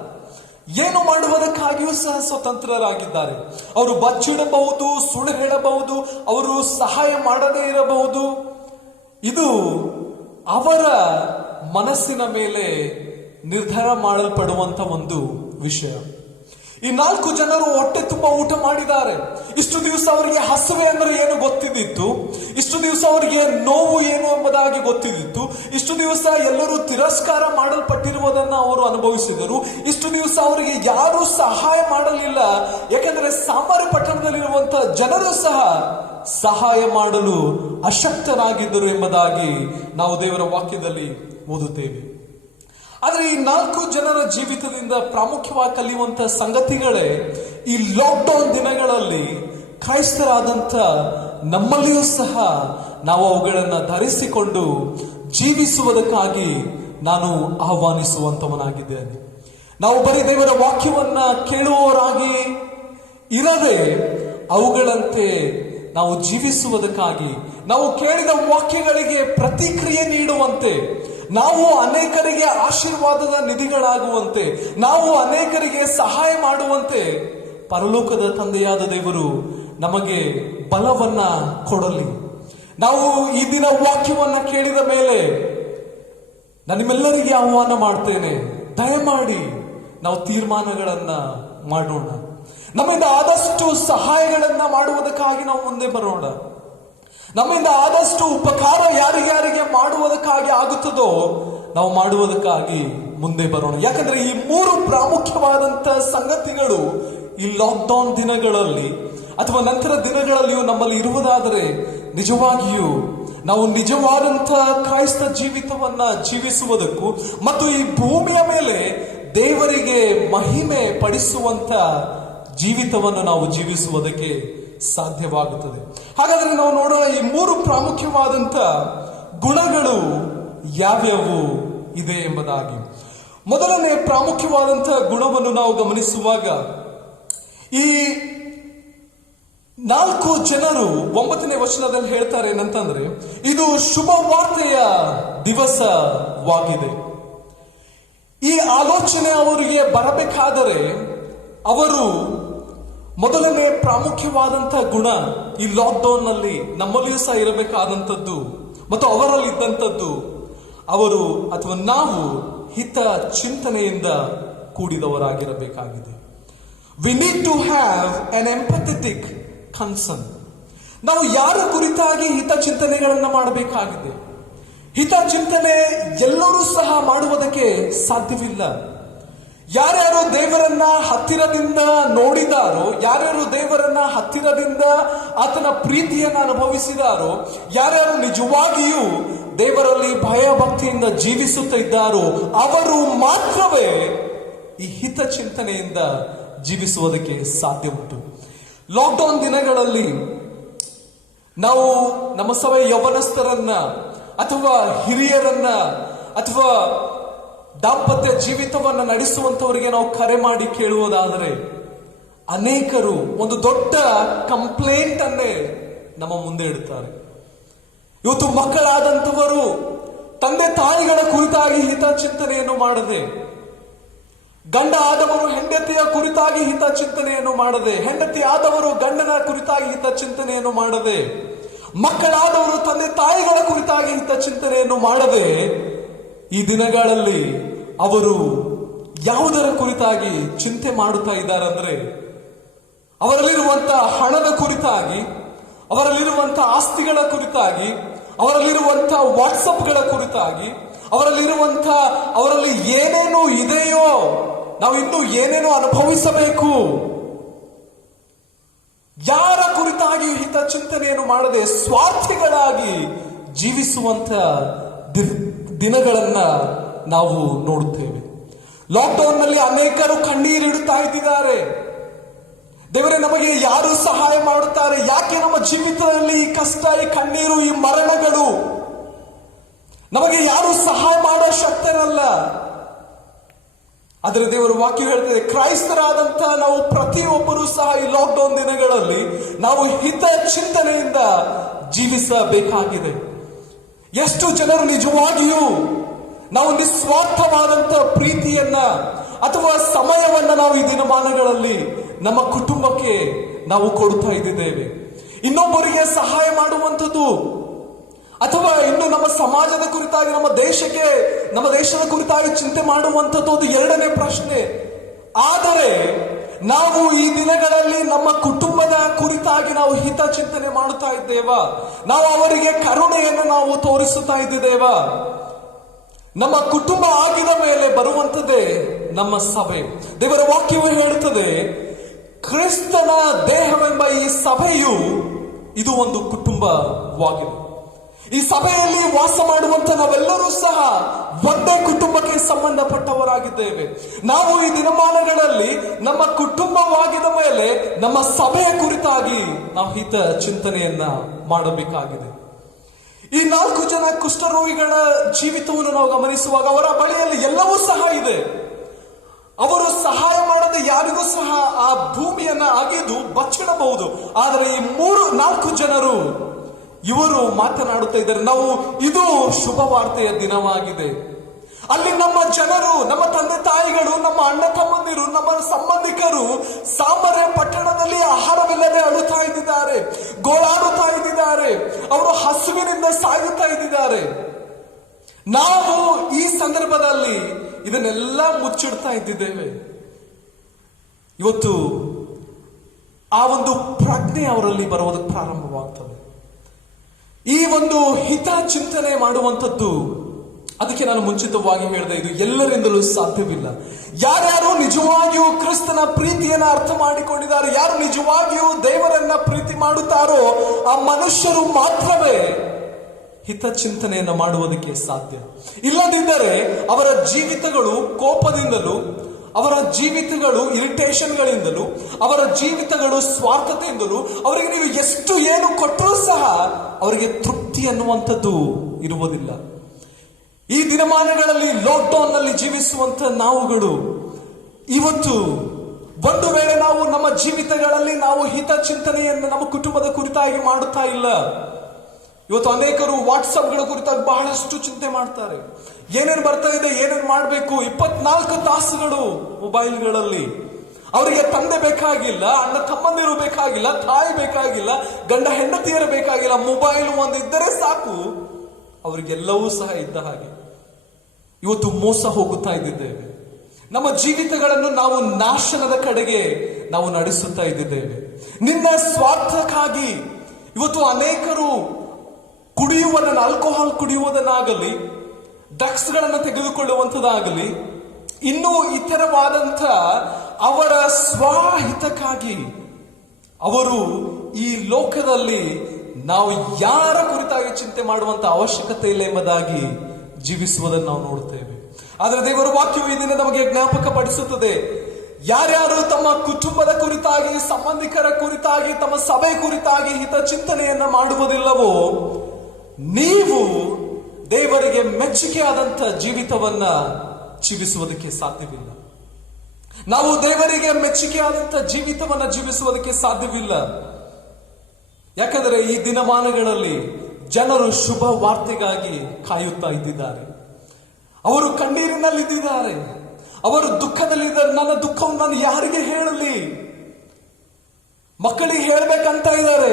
ಏನು ಮಾಡುವುದಕ್ಕಾಗಿಯೂ ಸಹ ಸ್ವತಂತ್ರರಾಗಿದ್ದಾರೆ. ಅವರು ಬಚ್ಚಿಡಬಹುದು, ಸುಳ್ಳು ಹೇಳಬಹುದು, ಅವರು ಸಹಾಯ ಮಾಡದೇ ಇರಬಹುದು. ಇದು ಅವರ ಮನಸ್ಸಿನ ಮೇಲೆ ನಿರ್ಧಾರ ಮಾಡಲ್ಪಡುವಂತ ಒಂದು ವಿಷಯ. ಈ 4 ಜನರು ಹೊಟ್ಟೆ ತುಂಬಾ ಊಟ ಮಾಡಿದ್ದಾರೆ. ಇಷ್ಟು ದಿವಸ ಅವರಿಗೆ ಹಸಿವೆ ಅಂದ್ರೆ ಏನು ಗೊತ್ತಿದ್ದಿತ್ತು, ಇಷ್ಟು ದಿವಸ ಅವರಿಗೆ ನೋವು ಏನು ಎಂಬುದಾಗಿ ಗೊತ್ತಿದ್ದಿತ್ತು, ಇಷ್ಟು ದಿವಸ ಎಲ್ಲರೂ ತಿರಸ್ಕಾರ ಮಾಡಲ್ಪಟ್ಟಿರುವುದನ್ನ ಅವರು ಅನುಭವಿಸಿದರು. ಇಷ್ಟು ದಿವಸ ಅವರಿಗೆ ಯಾರೂ ಸಹಾಯ ಮಾಡಲಿಲ್ಲ, ಯಾಕೆಂದ್ರೆ ಸಾಮರ್ಯ ಪಟ್ಟಣದಲ್ಲಿರುವಂತಹ ಜನರು ಸಹ ಸಹಾಯ ಮಾಡಲು ಅಶಕ್ತರಾಗಿದ್ದರು ಎಂಬುದಾಗಿ ನಾವು ದೇವರ ವಾಕ್ಯದಲ್ಲಿ ಓದುತ್ತೇವೆ. ಆದರೆ ಈ 4 ಜನರ ಜೀವಿತದಿಂದ ಪ್ರಾಮುಖ್ಯವಾಗಿ ಕಲಿಯುವಂತಹ ಸಂಗತಿಗಳೇ ಈ ಲಾಕ್ಡೌನ್ ದಿನಗಳಲ್ಲಿ ಕ್ರೈಸ್ತರಾದಂಥ ನಮ್ಮಲ್ಲಿಯೂ ಸಹ ನಾವು ಅವುಗಳನ್ನು ಧರಿಸಿಕೊಂಡು ಜೀವಿಸುವುದಕ್ಕಾಗಿ ನಾನು ಆಹ್ವಾನಿಸುವಂತವನಾಗಿದ್ದೇನೆ. ನಾವು ಬರೀ ದೇವರ ವಾಕ್ಯವನ್ನ ಕೇಳುವವರಾಗಿ ಇರದೆ ಅವುಗಳಂತೆ ನಾವು ಜೀವಿಸುವುದಕ್ಕಾಗಿ, ನಾವು ಕೇಳಿದ ವಾಕ್ಯಗಳಿಗೆ ಪ್ರತಿಕ್ರಿಯೆ ನೀಡುವಂತೆ, ನಾವು ಅನೇಕರಿಗೆ ಆಶೀರ್ವಾದದ ನಿಧಿಗಳಾಗುವಂತೆ, ನಾವು ಅನೇಕರಿಗೆ ಸಹಾಯ ಮಾಡುವಂತೆ ಪರಲೋಕದ ತಂದೆಯಾದ ದೇವರು ನಮಗೆ ಬಲವನ್ನ ಕೊಡಲಿ. ನಾವು ಈ ದಿನ ವಾಕ್ಯವನ್ನ ಕೇಳಿದ ಮೇಲೆ ನಾನು ನಿಮ್ಮೆಲ್ಲರಿಗೆ ಆಹ್ವಾನ ಮಾಡ್ತೇನೆ, ದಯಮಾಡಿ ನಾವು ತೀರ್ಮಾನಗಳನ್ನ ಮಾಡೋಣ. ನಮ್ಮಿಂದ ಆದಷ್ಟು ಸಹಾಯಗಳನ್ನ ಮಾಡುವುದಕ್ಕಾಗಿ ನಾವು ಮುಂದೆ ಬರೋಣ. ನಮ್ಮಿಂದ ಆದಷ್ಟು ಉಪಕಾರ ಯಾರಿಗ್ಯಾರಿಗೆ ಮಾಡುವುದಕ್ಕಾಗಿ ಆಗುತ್ತದೋ ನಾವು ಮಾಡುವುದಕ್ಕಾಗಿ ಮುಂದೆ ಬರೋಣ. ಯಾಕಂದ್ರೆ ಈ 3 ಪ್ರಾಮುಖ್ಯವಾದಂತ ಸಂಗತಿಗಳು ಈ ಲಾಕ್ಡೌನ್ ದಿನಗಳಲ್ಲಿ ಅಥವಾ ನಂತರ ದಿನಗಳಲ್ಲಿಯೂ ನಮ್ಮಲ್ಲಿ ಇರುವುದಾದರೆ ನಿಜವಾಗಿಯೂ ನಾವು ನಿಜವಾದಂತ ಕ್ರೈಸ್ತ ಜೀವಿತವನ್ನ ಜೀವಿಸುವುದಕ್ಕೂ ಮತ್ತು ಈ ಭೂಮಿಯ ಮೇಲೆ ದೇವರಿಗೆ ಮಹಿಮೆ ಪಡಿಸುವಂತ ಜೀವಿತವನ್ನು ನಾವು ಜೀವಿಸುವುದಕ್ಕೆ ಸಾಧ್ಯವಾಗುತ್ತದೆ. ಹಾಗಾದ್ರೆ ನಾವು ನೋಡೋಣ ಈ 3 ಪ್ರಾಮುಖ್ಯವಾದಂತ ಗುಣಗಳು ಯಾವ್ಯಾವು ಇದೆ ಎಂಬುದಾಗಿ. ಮೊದಲನೇ ಪ್ರಾಮುಖ್ಯವಾದಂತಹ ಗುಣವನ್ನು ನಾವು ಗಮನಿಸುವಾಗ ಈ 4 ಜನರು 9ನೇ ವಚನದಲ್ಲಿ ಹೇಳ್ತಾರೆ ಏನಂತಂದ್ರೆ, ಇದು ಶುಭ ವಾರ್ತೆಯ ದಿವಸವಾಗಿದೆ. ಈ ಆಲೋಚನೆ ಅವರಿಗೆ ಬರಬೇಕಾದರೆ ಅವರು ಮೊದಲನೇ ಪ್ರಾಮುಖ್ಯವಾದಂತಹ ಗುಣ ಈ ಲಾಕ್ಡೌನ್ ನಲ್ಲಿ ನಮ್ಮಲ್ಲಿಯೂ ಸಹ ಇರಬೇಕಾದಂಥದ್ದು ಮತ್ತು ಅವರಲ್ಲಿ ಇದ್ದಂಥದ್ದು, ಅವರು ಅಥವಾ ನಾವು ಹಿತ ಚಿಂತನೆಯಿಂದ ಕೂಡಿದವರಾಗಿರಬೇಕಾಗಿದೆ. We need to have an empathetic concern. ನಾವು ಯಾರ ಕುರಿತಾಗಿ ಹಿತ ಚಿಂತನೆಗಳನ್ನ ಮಾಡಬೇಕಾಗಿದೆ. ಹಿತ ಚಿಂತನೆ ಎಲ್ಲರೂ ಸಹ ಮಾಡುವುದಕ್ಕೆ ಸಾಧ್ಯವಿಲ್ಲ. ಯಾರ್ಯಾರು ದೇವರನ್ನ ಹತ್ತಿರದಿಂದ ನೋಡಿದಾರೋ, ಯಾರ್ಯಾರು ದೇವರನ್ನ ಹತ್ತಿರದಿಂದ ಆತನ ಪ್ರೀತಿಯನ್ನು ಅನುಭವಿಸಿದಾರೋ, ಯಾರ್ಯಾರು ನಿಜವಾಗಿಯೂ ದೇವರಲ್ಲಿ ಭಯ ಭಕ್ತಿಯಿಂದ ಜೀವಿಸುತ್ತಿದ್ದಾರೋ ಅವರು ಮಾತ್ರವೇ ಈ ಹಿತ ಚಿಂತನೆಯಿಂದ ಜೀವಿಸುವುದಕ್ಕೆ ಸಾಧ್ಯ ಉಂಟು. ಲಾಕ್ಡೌನ್ ದಿನಗಳಲ್ಲಿ ನಾವು ನಮ್ಮ ಸಭೆಯ ಯೌವನಸ್ಥರನ್ನ ಅಥವಾ ಹಿರಿಯರನ್ನ ಅಥವಾ ದಾಂಪತ್ಯ ಜೀವಿತವನ್ನ ನಡೆಸುವಂತವರಿಗೆ ನಾವು ಕರೆ ಮಾಡಿ ಕೇಳುವುದಾದರೆ ಅನೇಕರು ಒಂದು ದೊಡ್ಡ ಕಂಪ್ಲೇಂಟ್ ಅನ್ನೇ ನಮ್ಮ ಮುಂದೆ ಇಡುತ್ತಾರೆ. ಇವತ್ತು ಮಕ್ಕಳಾದಂಥವರು ತಂದೆ ತಾಯಿಗಳ ಕುರಿತಾಗಿ ಹಿತ ಚಿಂತನೆಯನ್ನು ಮಾಡದೆ, ಗಂಡ ಆದವರು ಹೆಂಡತಿಯ ಕುರಿತಾಗಿ ಹಿತ ಚಿಂತನೆಯನ್ನು ಮಾಡದೆ, ಹೆಂಡತಿ ಆದವರು ಗಂಡನ ಕುರಿತಾಗಿ ಹಿತ ಚಿಂತನೆಯನ್ನು ಮಾಡದೆ, ಮಕ್ಕಳಾದವರು ತಂದೆ ತಾಯಿಗಳ ಕುರಿತಾಗಿ ಹಿತ ಚಿಂತನೆಯನ್ನು ಮಾಡದೆ ಈ ದಿನಗಳಲ್ಲಿ ಅವರು ಯಾವುದರ ಕುರಿತಾಗಿ ಚಿಂತೆ ಮಾಡುತ್ತಾ ಇದ್ದಾರೆ ಅಂದ್ರೆ, ಅವರಲ್ಲಿರುವಂತಹ ಹಣದ ಕುರಿತಾಗಿ, ಅವರಲ್ಲಿರುವಂತಹ ಆಸ್ತಿಗಳ ಕುರಿತಾಗಿ, ಅವರಲ್ಲಿರುವಂತಹ ವಾಟ್ಸಪ್ಗಳ ಕುರಿತಾಗಿ, ಅವರಲ್ಲಿ ಏನೇನು ಇದೆಯೋ, ನಾವು ಇನ್ನೂ ಏನೇನೋ ಅನುಭವಿಸಬೇಕು, ಯಾರ ಕುರಿತಾಗಿ ಹಿತ ಚಿಂತನೆಯನ್ನು ಮಾಡದೆ ಸ್ವಾರ್ಥಿಗಳಾಗಿ ಜೀವಿಸುವಂತ ದಿನಗಳನ್ನ ನಾವು ನೋಡುತ್ತೇವೆ. ಲಾಕ್ಡೌನ್ ನಲ್ಲಿ ಅನೇಕರು ಕಣ್ಣೀರಿಡುತ್ತಾ ಇದ್ದಾರೆ. ದೇವರೇ, ನಮಗೆ ಯಾರು ಸಹಾಯ ಮಾಡುತ್ತಾರೆ? ಯಾಕೆ ನಮ್ಮ ಜೀವಿತದಲ್ಲಿ ಈ ಕಷ್ಟ, ಈ ಕಣ್ಣೀರು, ಈ ಮರಣಗಳು? ನಮಗೆ ಯಾರು ಸಹಾಯ ಮಾಡೋ ಶಕ್ತರಲ್ಲ. ಆದರೆ ದೇವರ ವಾಕ್ಯ ಹೇಳ್ತದೆ, ಕ್ರೈಸ್ತರಾದಂತ ನಾವು ಪ್ರತಿಯೊಬ್ಬರೂ ಸಹ ಈ ಲಾಕ್ಡೌನ್ ದಿನಗಳಲ್ಲಿ ನಾವು ಹಿತ ಚಿಂತನೆಯಿಂದ ಜೀವಿಸಬೇಕಾಗಿದೆ. ಎಷ್ಟು ಜನರು ನಿಜವಾಗಿಯೂ ನಾವು ನಿಸ್ವಾರ್ಥವಾದಂತ ಪ್ರೀತಿಯನ್ನ ಅಥವಾ ಸಮಯವನ್ನ ನಾವು ಈ ದಿನಮಾನಗಳಲ್ಲಿ ನಮ್ಮ ಕುಟುಂಬಕ್ಕೆ ನಾವು ಕೊಡ್ತಾ ಇದ್ದೇವೆ. ಇನ್ನೊಬ್ಬರಿಗೆ ಸಹಾಯ ಮಾಡುವಂಥದ್ದು ಅಥವಾ ಇನ್ನು ನಮ್ಮ ಸಮಾಜದ ಕುರಿತಾಗಿ, ನಮ್ಮ ದೇಶದ ಕುರಿತಾಗಿ ಚಿಂತೆ ಮಾಡುವಂಥದ್ದು ಅದು ಎರಡನೇ ಪ್ರಶ್ನೆ. ಆದರೆ ನಾವು ಈ ದಿನಗಳಲ್ಲಿ ನಮ್ಮ ಕುಟುಂಬದ ಕುರಿತಾಗಿ ನಾವು ಹಿತ ಚಿಂತನೆ ಮಾಡುತ್ತಾ ಇದ್ದೇವಾ? ನಾವು ಅವರಿಗೆ ಕರುಣೆಯನ್ನು ನಾವು ತೋರಿಸುತ್ತಾ ಇದ್ದೇವಾ? ನಮ್ಮ ಕುಟುಂಬ ಆಗಿದ ಮೇಲೆ ಬರುವಂಥದ್ದೇ ನಮ್ಮ ಸಭೆ. ದೇವರ ವಾಕ್ಯವು ಹೇಳುತ್ತದೆ, ಕ್ರಿಸ್ತನ ದೇಹವೆಂಬ ಈ ಸಭೆಯು ಇದು ಒಂದು ಕುಟುಂಬವಾಗಿದೆ. ಈ ಸಭೆಯಲ್ಲಿ ವಾಸ ಮಾಡುವಂತ ನಾವೆಲ್ಲರೂ ಸಹ ಒಂದೇ ಕುಟುಂಬಕ್ಕೆ ಸಂಬಂಧಪಟ್ಟವರಾಗಿದ್ದೇವೆ. ನಾವು ಈ ದಿನಮಾನಗಳಲ್ಲಿ ನಮ್ಮ ಕುಟುಂಬವಾಗಿದ ಮೇಲೆ ನಮ್ಮ ಸಭೆಯ ಕುರಿತಾಗಿ ನಾವು ಹಿತ ಚಿಂತನೆಯನ್ನ ಮಾಡಬೇಕಾಗಿದೆ. ಈ 4 ಜನ ಕುಷ್ಠರೋಗಿಗಳ ಜೀವಿತವನ್ನು ನಾವು ಗಮನಿಸುವಾಗ ಅವರ ಬಳಿಯಲ್ಲಿ ಎಲ್ಲವೂ ಸಹ ಇದೆ. ಅವರು ಸಹಾಯ ಮಾಡದೆ ಯಾರಿಗೂ ಸಹ ಆ ಭೂಮಿಯನ್ನ ಅಗೆದು ಬಚ್ಚಿಡಬಹುದು. ಆದರೆ ಈ 4 ಜನರು ಇವರು ಮಾತನಾಡುತ್ತಾ ಇದ್ದಾರೆ, ನಾವು ಇದು ಶುಭ ವಾರ್ತೆಯ ದಿನವಾಗಿದೆ. ಅಲ್ಲಿ ನಮ್ಮ ಜನರು, ನಮ್ಮ ತಂದೆ ತಾಯಿಗಳು, ನಮ್ಮ ಅಣ್ಣ ತಮ್ಮಂದಿರು, ನಮ್ಮ ಸಂಬಂಧಿಕರು ಸಾಮರ್ಯ ಪಟ್ಟಣದಲ್ಲಿ ಆಹಾರವಿಲ್ಲದೆ ಅಳುತ್ತಾ ಇದ್ದಾರೆ, ಗೋಳಾಡುತ್ತಾ ಇದ್ದಾರೆ, ಅವರು ಹಸುವಿನಿಂದ ಸಾಯುತ್ತಾ ಇದ್ದಾರೆ. ನಾವು ಈ ಸಂದರ್ಭದಲ್ಲಿ ಇದನ್ನೆಲ್ಲ ಮುಚ್ಚಿಡ್ತಾ ಇದ್ದಿದ್ದೇವೆ. ಇವತ್ತು ಆ ಒಂದು ಪ್ರಜ್ಞೆ ಅವರಲ್ಲಿ ಬರುವುದಕ್ಕೆ ಪ್ರಾರಂಭವಾಗ್ತದೆ. ಈ ಒಂದು ಹಿತ ಚಿಂತನೆ ಮಾಡುವಂಥದ್ದು, ಅದಕ್ಕೆ ನಾನು ಮುಂಚಿತವಾಗಿ ಹೇಳಿದೆ, ಇದು ಎಲ್ಲರಿಂದಲೂ ಸಾಧ್ಯವಿಲ್ಲ. ಯಾರ್ಯಾರು ನಿಜವಾಗಿಯೂ ಕ್ರಿಸ್ತನ ಪ್ರೀತಿಯನ್ನ ಅರ್ಥ ಮಾಡಿಕೊಂಡಿದ್ದಾರೆ, ಯಾರು ನಿಜವಾಗಿಯೂ ದೇವರನ್ನ ಪ್ರೀತಿ ಮಾಡುತ್ತಾರೋ ಆ ಮನುಷ್ಯರು ಮಾತ್ರವೇ ಹಿತಚಿಂತನೆಯನ್ನು ಮಾಡುವುದಕ್ಕೆ ಸಾಧ್ಯ. ಇಲ್ಲದಿದ್ದರೆ ಅವರ ಜೀವಿತಗಳು ಕೋಪದಿಂದಲೂ, ಅವರ ಜೀವಿತಗಳು ಇರಿಟೇಷನ್ಗಳಿಂದಲೂ, ಅವರ ಜೀವಿತಗಳು ಸ್ವಾರ್ಥತೆಯಿಂದಲೂ, ಅವರಿಗೆ ನೀವು ಎಷ್ಟು ಏನು ಕೊಟ್ಟರೂ ಸಹ ಅವರಿಗೆ ತೃಪ್ತಿ ಅನ್ನುವಂಥದ್ದು ಇರುವುದಿಲ್ಲ. ಈ ದಿನಮಾನಗಳಲ್ಲಿ ಲಾಕ್ಡೌನ್ ನಲ್ಲಿ ಜೀವಿಸುವಂತ ನಾವುಗಳು ಇವತ್ತು ಒಂದು ವೇಳೆ ನಾವು ನಮ್ಮ ಜೀವಿತಗಳಲ್ಲಿ ನಾವು ಹಿತಚಿಂತನೆಯನ್ನು ನಮ್ಮ ಕುಟುಂಬದ ಕುರಿತಾಗಿ ಮಾಡುತ್ತಾ ಇಲ್ಲ. ಇವತ್ತು ಅನೇಕರು ವಾಟ್ಸಪ್ಗಳ ಕುರಿತಾಗಿ ಬಹಳಷ್ಟು ಚಿಂತೆ ಮಾಡ್ತಾರೆ. ಏನೇನು ಬರ್ತಾ ಇದೆ, ಏನೇನು ಮಾಡಬೇಕು, 24 ತಾಸುಗಳು ಮೊಬೈಲ್ಗಳಲ್ಲಿ. ಅವರಿಗೆ ತಂದೆ ಬೇಕಾಗಿಲ್ಲ, ಅಣ್ಣ ತಮ್ಮಂದಿರು ಬೇಕಾಗಿಲ್ಲ, ತಾಯಿ ಬೇಕಾಗಿಲ್ಲ, ಗಂಡ ಹೆಂಡತಿಯರು ಬೇಕಾಗಿಲ್ಲ. ಮೊಬೈಲ್ ಒಂದಿದ್ದರೆ ಸಾಕು, ಅವರಿಗೆಲ್ಲವೂ ಸಹ ಇದ್ದ ಹಾಗೆ. ಇವತ್ತು ಮೋಸ ಹೋಗುತ್ತಾ ಇದ್ದಿದ್ದೇವೆ. ನಮ್ಮ ಜೀವಿತಗಳನ್ನು ನಾವು ನಾಶನದ ಕಡೆಗೆ ನಾವು ನಡೆಸುತ್ತಾ ಇದ್ದಿದ್ದೇವೆ. ನಿನ್ನ ಸ್ವಾರ್ಥಕ್ಕಾಗಿ ಇವತ್ತು ಅನೇಕರು ಕುಡಿಯುವುದನ್ನು, ಆಲ್ಕೋಹಾಲ್ ಕುಡಿಯುವುದನ್ನಾಗಲಿ, ಡ್ರಗ್ಸ್ ಗಳನ್ನು ತೆಗೆದುಕೊಳ್ಳುವಂಥದ್ದಾಗಲಿ, ಇನ್ನೂ ಇತರವಾದಂಥ ಅವರ ಸ್ವಹಿತಕ್ಕಾಗಿ ಅವರು ಈ ಲೋಕದಲ್ಲಿ ನಾವು ಯಾರ ಕುರಿತಾಗಿ ಚಿಂತೆ ಮಾಡುವಂತ ಅವಶ್ಯಕತೆ ಇಲ್ಲ ಎಂಬುದಾಗಿ ಜೀವಿಸುವುದನ್ನು ನಾವು ನೋಡುತ್ತೇವೆ. ಆದರೆ ದೇವರ ವಾಕ್ಯವು ಈ ದಿನ ನಮಗೆ ಜ್ಞಾಪಕ ಪಡಿಸುತ್ತದೆ, ಯಾರ್ಯಾರು ತಮ್ಮ ಕುಟುಂಬದ ಕುರಿತಾಗಿ, ಸಂಬಂಧಿಕರ ಕುರಿತಾಗಿ, ತಮ್ಮ ಸಭೆ ಕುರಿತಾಗಿ ಹಿತಚಿಂತನೆಯನ್ನ ಮಾಡುವುದಿಲ್ಲವೋ ನೀವು ದೇವರಿಗೆ ಮೆಚ್ಚುಗೆಯಾದಂಥ ಜೀವಿತವನ್ನ ಜೀವಿಸುವುದಕ್ಕೆ ಸಾಧ್ಯವಿಲ್ಲ. ನಾವು ದೇವರಿಗೆ ಮೆಚ್ಚುಗೆಯಾದಂಥ ಜೀವಿತವನ್ನ ಜೀವಿಸುವುದಕ್ಕೆ ಸಾಧ್ಯವಿಲ್ಲ. ಯಾಕಂದರೆ ಈ ದಿನಮಾನಗಳಲ್ಲಿ ಜನರು ಶುಭ ವಾರ್ತೆಗಾಗಿ ಕಾಯುತ್ತಾ ಇದ್ದಿದ್ದಾರೆ. ಅವರು ಕಣ್ಣೀರಿನಲ್ಲಿದ್ದಾರೆ, ಅವರು ದುಃಖದಲ್ಲಿದ್ದಾರೆ. ನನ್ನ ದುಃಖವನ್ನು ನಾನು ಯಾರಿಗೆ ಹೇಳಲಿ? ಮಕ್ಕಳಿಗೆ ಹೇಳಬೇಕಂತ ಇದ್ದಾರೆ,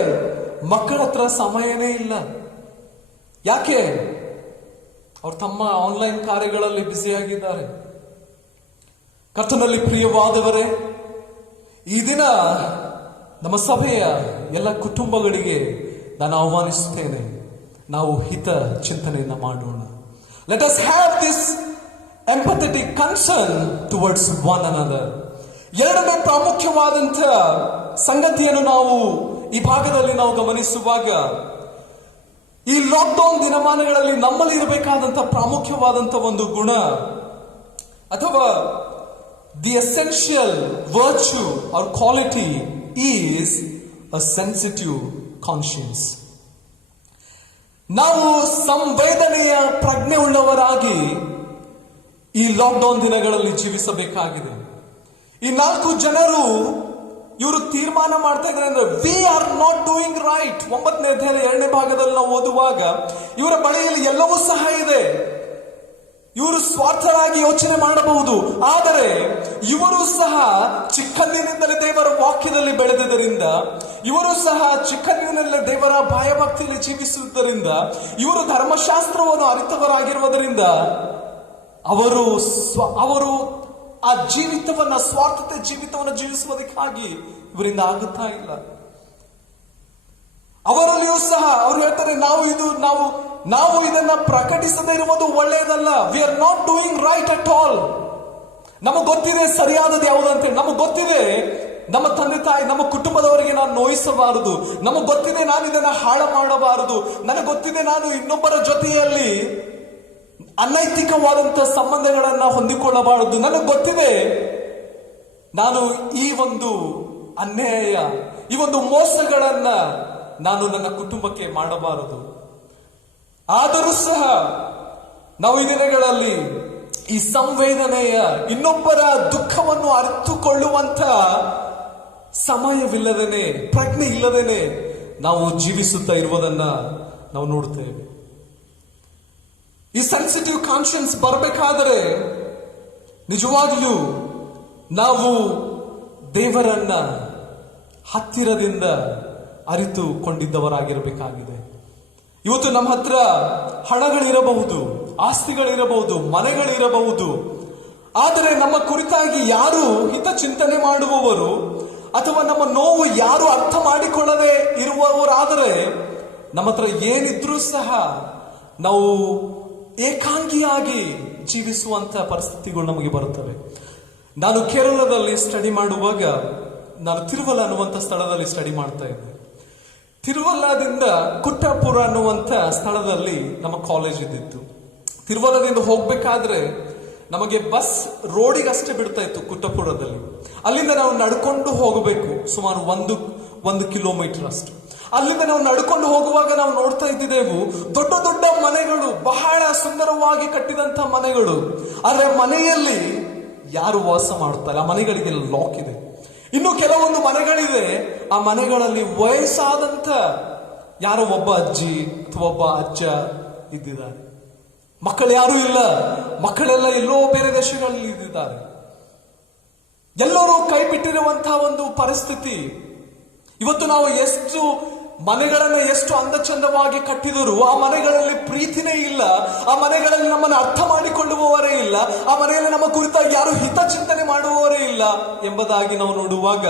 ಮಕ್ಕಳ ಹತ್ರ ಸಮಯನೇ ಇಲ್ಲ. ಯಾಕೆ? ಅವರು ತಮ್ಮ ಆನ್ಲೈನ್ ಕಾರ್ಯಗಳಲ್ಲಿ ಬ್ಯುಸಿಯಾಗಿದ್ದಾರೆ. ಕರ್ತನಲ್ಲಿ ಪ್ರಿಯವಾದವರೇ, ಈ ದಿನ ನಮ್ಮ ಸಭೆಯ ಎಲ್ಲ ಕುಟುಂಬಗಳಿಗೆ ನಾನು ಆಹ್ವಾನಿಸುತ್ತೇನೆ, ನಾವು ಹಿತ ಚಿಂತನೆಯನ್ನು ಮಾಡೋಣ. Let us have this empathetic concern towards one another. ಎರಡನೇ ಪ್ರಾಮುಖ್ಯವಾದಂಥ ಸಂಗತಿಯನ್ನು ನಾವು ಈ ಭಾಗದಲ್ಲಿ ನಾವು ಗಮನಿಸುವಾಗ, ಈ ಲಾಕ್ಡೌನ್ ದಿನಮಾನಗಳಲ್ಲಿ ನಮ್ಮಲ್ಲಿ ಇರಬೇಕಾದಂಥ ಪ್ರಾಮುಖ್ಯವಾದಂಥ ಒಂದು ಗುಣ ಅಥವಾ the essential virtue or quality is a sensitive conscience. ನಾವು ಸಂವೇದನೆಯ ಪ್ರಜ್ಞೆ ಉಳ್ಳವರಾಗಿ ಈ ಲಾಕ್ಡೌನ್ ದಿನಗಳಲ್ಲಿ ಜೀವಿಸಬೇಕಾಗಿದೆ. ಈ 4 ಜನರು ಇವರು ತೀರ್ಮಾನ ಮಾಡ್ತಾ ಇದ್ದಾರೆ ಅಂದ್ರೆ we are not doing right. 9ನೇ ಅಧ್ಯಾಯದ 2ನೇ ಭಾಗದಲ್ಲಿ ನಾವು ಓದುವಾಗ ಇವರ ಬಳಿಯಲ್ಲಿ ಎಲ್ಲವೂ ಸಹ ಇದೆ. ಇವರು ಸ್ವಾರ್ಥರಾಗಿ ಯೋಚನೆ ಮಾಡಬಹುದು, ಆದರೆ ಇವರು ಸಹ ಚಿಕ್ಕಂದಿನಿಂದಲೇ ದೇವರ ವಾಕ್ಯದಲ್ಲಿ ಬೆಳೆದಿದ್ದರಿಂದ, ಇವರು ಸಹ ಚಿಕ್ಕಂದಿನಿಂದಲೇ ದೇವರ ಭಯಭಕ್ತಿಯಲ್ಲಿ ಜೀವಿಸುವುದರಿಂದ, ಇವರು ಧರ್ಮಶಾಸ್ತ್ರವನ್ನು ಅರಿತವರಾಗಿರುವುದರಿಂದ ಅವರು ಆ ಜೀವಿತವನ್ನ, ಸ್ವಾರ್ಥತೆ ಜೀವಿತವನ್ನು ಜೀವಿಸುವುದಕ್ಕಾಗಿ ಇವರಿಂದ ಆಗುತ್ತಾ ಇಲ್ಲ. ಅವರಲ್ಲಿಯೂ ಸಹ ಅವರು ಹೇಳ್ತಾರೆ, ನಾವು ಇದನ್ನ ಪ್ರಕಟಿಸದೇ ಇರುವುದು ಒಳ್ಳೆಯದಲ್ಲ. V are not doing right at all. ನಮಗೆ ಗೊತ್ತಿದೆ ಸರಿಯಾದದ್ದು ಯಾವುದು ಅಂತೇಳಿ. ನಮಗೆ ಗೊತ್ತಿದೆ ನಮ್ಮ ತಂದೆ ತಾಯಿ, ನಮ್ಮ ಕುಟುಂಬದವರಿಗೆ ನಾನು ನೋಯಿಸಬಾರದು. ನಮಗೆ ಗೊತ್ತಿದೆ ನಾನು ಇದನ್ನ ಹಾಳು ಮಾಡಬಾರದು. ನನಗೆ ಗೊತ್ತಿದೆ ನಾನು ಇನ್ನೊಬ್ಬರ ಜೊತೆಯಲ್ಲಿ ಅನೈತಿಕವಾದಂಥ ಸಂಬಂಧಗಳನ್ನ ಹೊಂದಿಕೊಳ್ಳಬಾರದು. ನನಗೆ ಗೊತ್ತಿದೆ ನಾನು ಈ ಒಂದು ಅನ್ಯಾಯ, ಈ ಒಂದು ಮೋಸಗಳನ್ನ ನಾನು ನನ್ನ ಕುಟುಂಬಕ್ಕೆ ಮಾಡಬಾರದು. ಆದರೂ ಸಹ ನಾವು ಈ ದಿನಗಳಲ್ಲಿ ಈ ಸಂವೇದನೆಯ, ಇನ್ನೊಬ್ಬರ ದುಃಖವನ್ನು ಅರಿತುಕೊಳ್ಳುವಂತ ಸಮಯವಿಲ್ಲದೇನೆ, ಪ್ರಜ್ಞೆ ಇಲ್ಲದೇನೆ ನಾವು ಜೀವಿಸುತ್ತಾ ಇರುವುದನ್ನ ನಾವು ನೋಡುತ್ತೇವೆ. ಈ ಸೆನ್ಸಿಟಿವ್ ಕಾನ್ಶಿಯನ್ಸ್ ಬರಬೇಕಾದರೆ ನಿಜವಾಗಿಯೂ ನಾವು ದೇವರನ್ನ ಹತ್ತಿರದಿಂದ ಅರಿತುಕೊಂಡಿದ್ದವರಾಗಿರಬೇಕಾಗಿದೆ. ಇವತ್ತು ನಮ್ಮ ಹತ್ರ ಹಣಗಳಿರಬಹುದು, ಆಸ್ತಿಗಳಿರಬಹುದು, ಮನೆಗಳಿರಬಹುದು. ಆದರೆ ನಮ್ಮ ಕುರಿತಾಗಿ ಯಾರು ಹಿತಚಿಂತನೆ ಮಾಡುವವರು ಅಥವಾ ನಮ್ಮ ನೋವು ಯಾರು ಅರ್ಥ ಮಾಡಿಕೊಳ್ಳದೆ ಇರುವವರಾದರೆ ನಮ್ಮ ಹತ್ರ ಏನಿದ್ರೂ ಸಹ ನಾವು ಏಕಾಂಗಿಯಾಗಿ ಜೀವಿಸುವಂತ ಪರಿಸ್ಥಿತಿಗಳು ನಮಗೆ ಬರುತ್ತವೆ. ನಾನು ಕೇರಳದಲ್ಲಿ ಸ್ಟಡಿ ಮಾಡುವಾಗ ನಾನು ತಿರುವಲ್ಲ ಅನ್ನುವಂಥ ಸ್ಥಳದಲ್ಲಿ ಸ್ಟಡಿ ಮಾಡ್ತಾ ಇದ್ದೆ. ತಿರುವಲ್ಲದಿಂದ ಕುಟ್ಟಾಪುರ ಅನ್ನುವಂಥ ಸ್ಥಳದಲ್ಲಿ ನಮ್ಮ ಕಾಲೇಜ್ ಇದ್ದಿತ್ತು. ತಿರುವಲ್ಲದಿಂದ ಹೋಗ್ಬೇಕಾದ್ರೆ ನಮಗೆ ಬಸ್ ರೋಡಿಗೆ ಅಷ್ಟೇ ಬಿಡ್ತಾ ಇತ್ತು ಕುಟ್ಟಪುರದಲ್ಲಿ. ಅಲ್ಲಿಂದ ನಾವು ನಡ್ಕೊಂಡು ಹೋಗಬೇಕು ಸುಮಾರು ಒಂದು ಕಿಲೋಮೀಟರ್ ಅಷ್ಟು. ಅಲ್ಲಿಂದ ನಾವು ನಡ್ಕೊಂಡು ಹೋಗುವಾಗ ನಾವು ನೋಡ್ತಾ ಇದ್ದಿದ್ದೆವು ದೊಡ್ಡ ದೊಡ್ಡ ಮನೆಗಳು, ಬಹಳ ಸುಂದರವಾಗಿ ಕಟ್ಟಿದಂತ ಮನೆಗಳು. ಆದ್ರೆ ಮನೆಯಲ್ಲಿ ಯಾರು ವಾಸ ಮಾಡ್ತಾರೆ? ಆ ಮನೆಗಳಿಗೆ ಲಾಕ್ ಇದೆ. ಇನ್ನು ಕೆಲವೊಂದು ಮನೆಗಳಿದೆ, ಆ ಮನೆಗಳಲ್ಲಿ ವಯಸ್ಸಾದಂತ ಯಾರೋ ಒಬ್ಬ ಅಜ್ಜಿ ಅಥವಾ ಒಬ್ಬ ಅಜ್ಜ ಇದ್ದಿದ್ದಾರೆ. ಮಕ್ಕಳು ಯಾರು ಇಲ್ಲ, ಮಕ್ಕಳೆಲ್ಲ ಎಲ್ಲೋ ಬೇರೆ ದೇಶಗಳಲ್ಲಿ ಇದ್ದಿದ್ದಾರೆ. ಎಲ್ಲರೂ ಕೈ ಬಿಟ್ಟಿರುವಂತಹ ಒಂದು ಪರಿಸ್ಥಿತಿ. ಇವತ್ತು ನಾವು ಎಷ್ಟು ಮನೆಗಳನ್ನ ಎಷ್ಟು ಅಂದ ಚಂದವಾಗಿ ಕಟ್ಟಿದರೂ ಆ ಮನೆಗಳಲ್ಲಿ ಪ್ರೀತಿನೇ ಇಲ್ಲ, ಆ ಮನೆಗಳಲ್ಲಿ ನಮ್ಮನ್ನು ಅರ್ಥ ಮಾಡಿಕೊಳ್ಳುವವರೇ ಇಲ್ಲ, ಆ ಮನೆಯಲ್ಲಿ ನಮ್ಮ ಕುರಿತಾಗಿ ಯಾರು ಹಿತಚಿಂತನೆ ಮಾಡುವವರೇ ಇಲ್ಲ ಎಂಬುದಾಗಿ ನಾವು ನೋಡುವಾಗ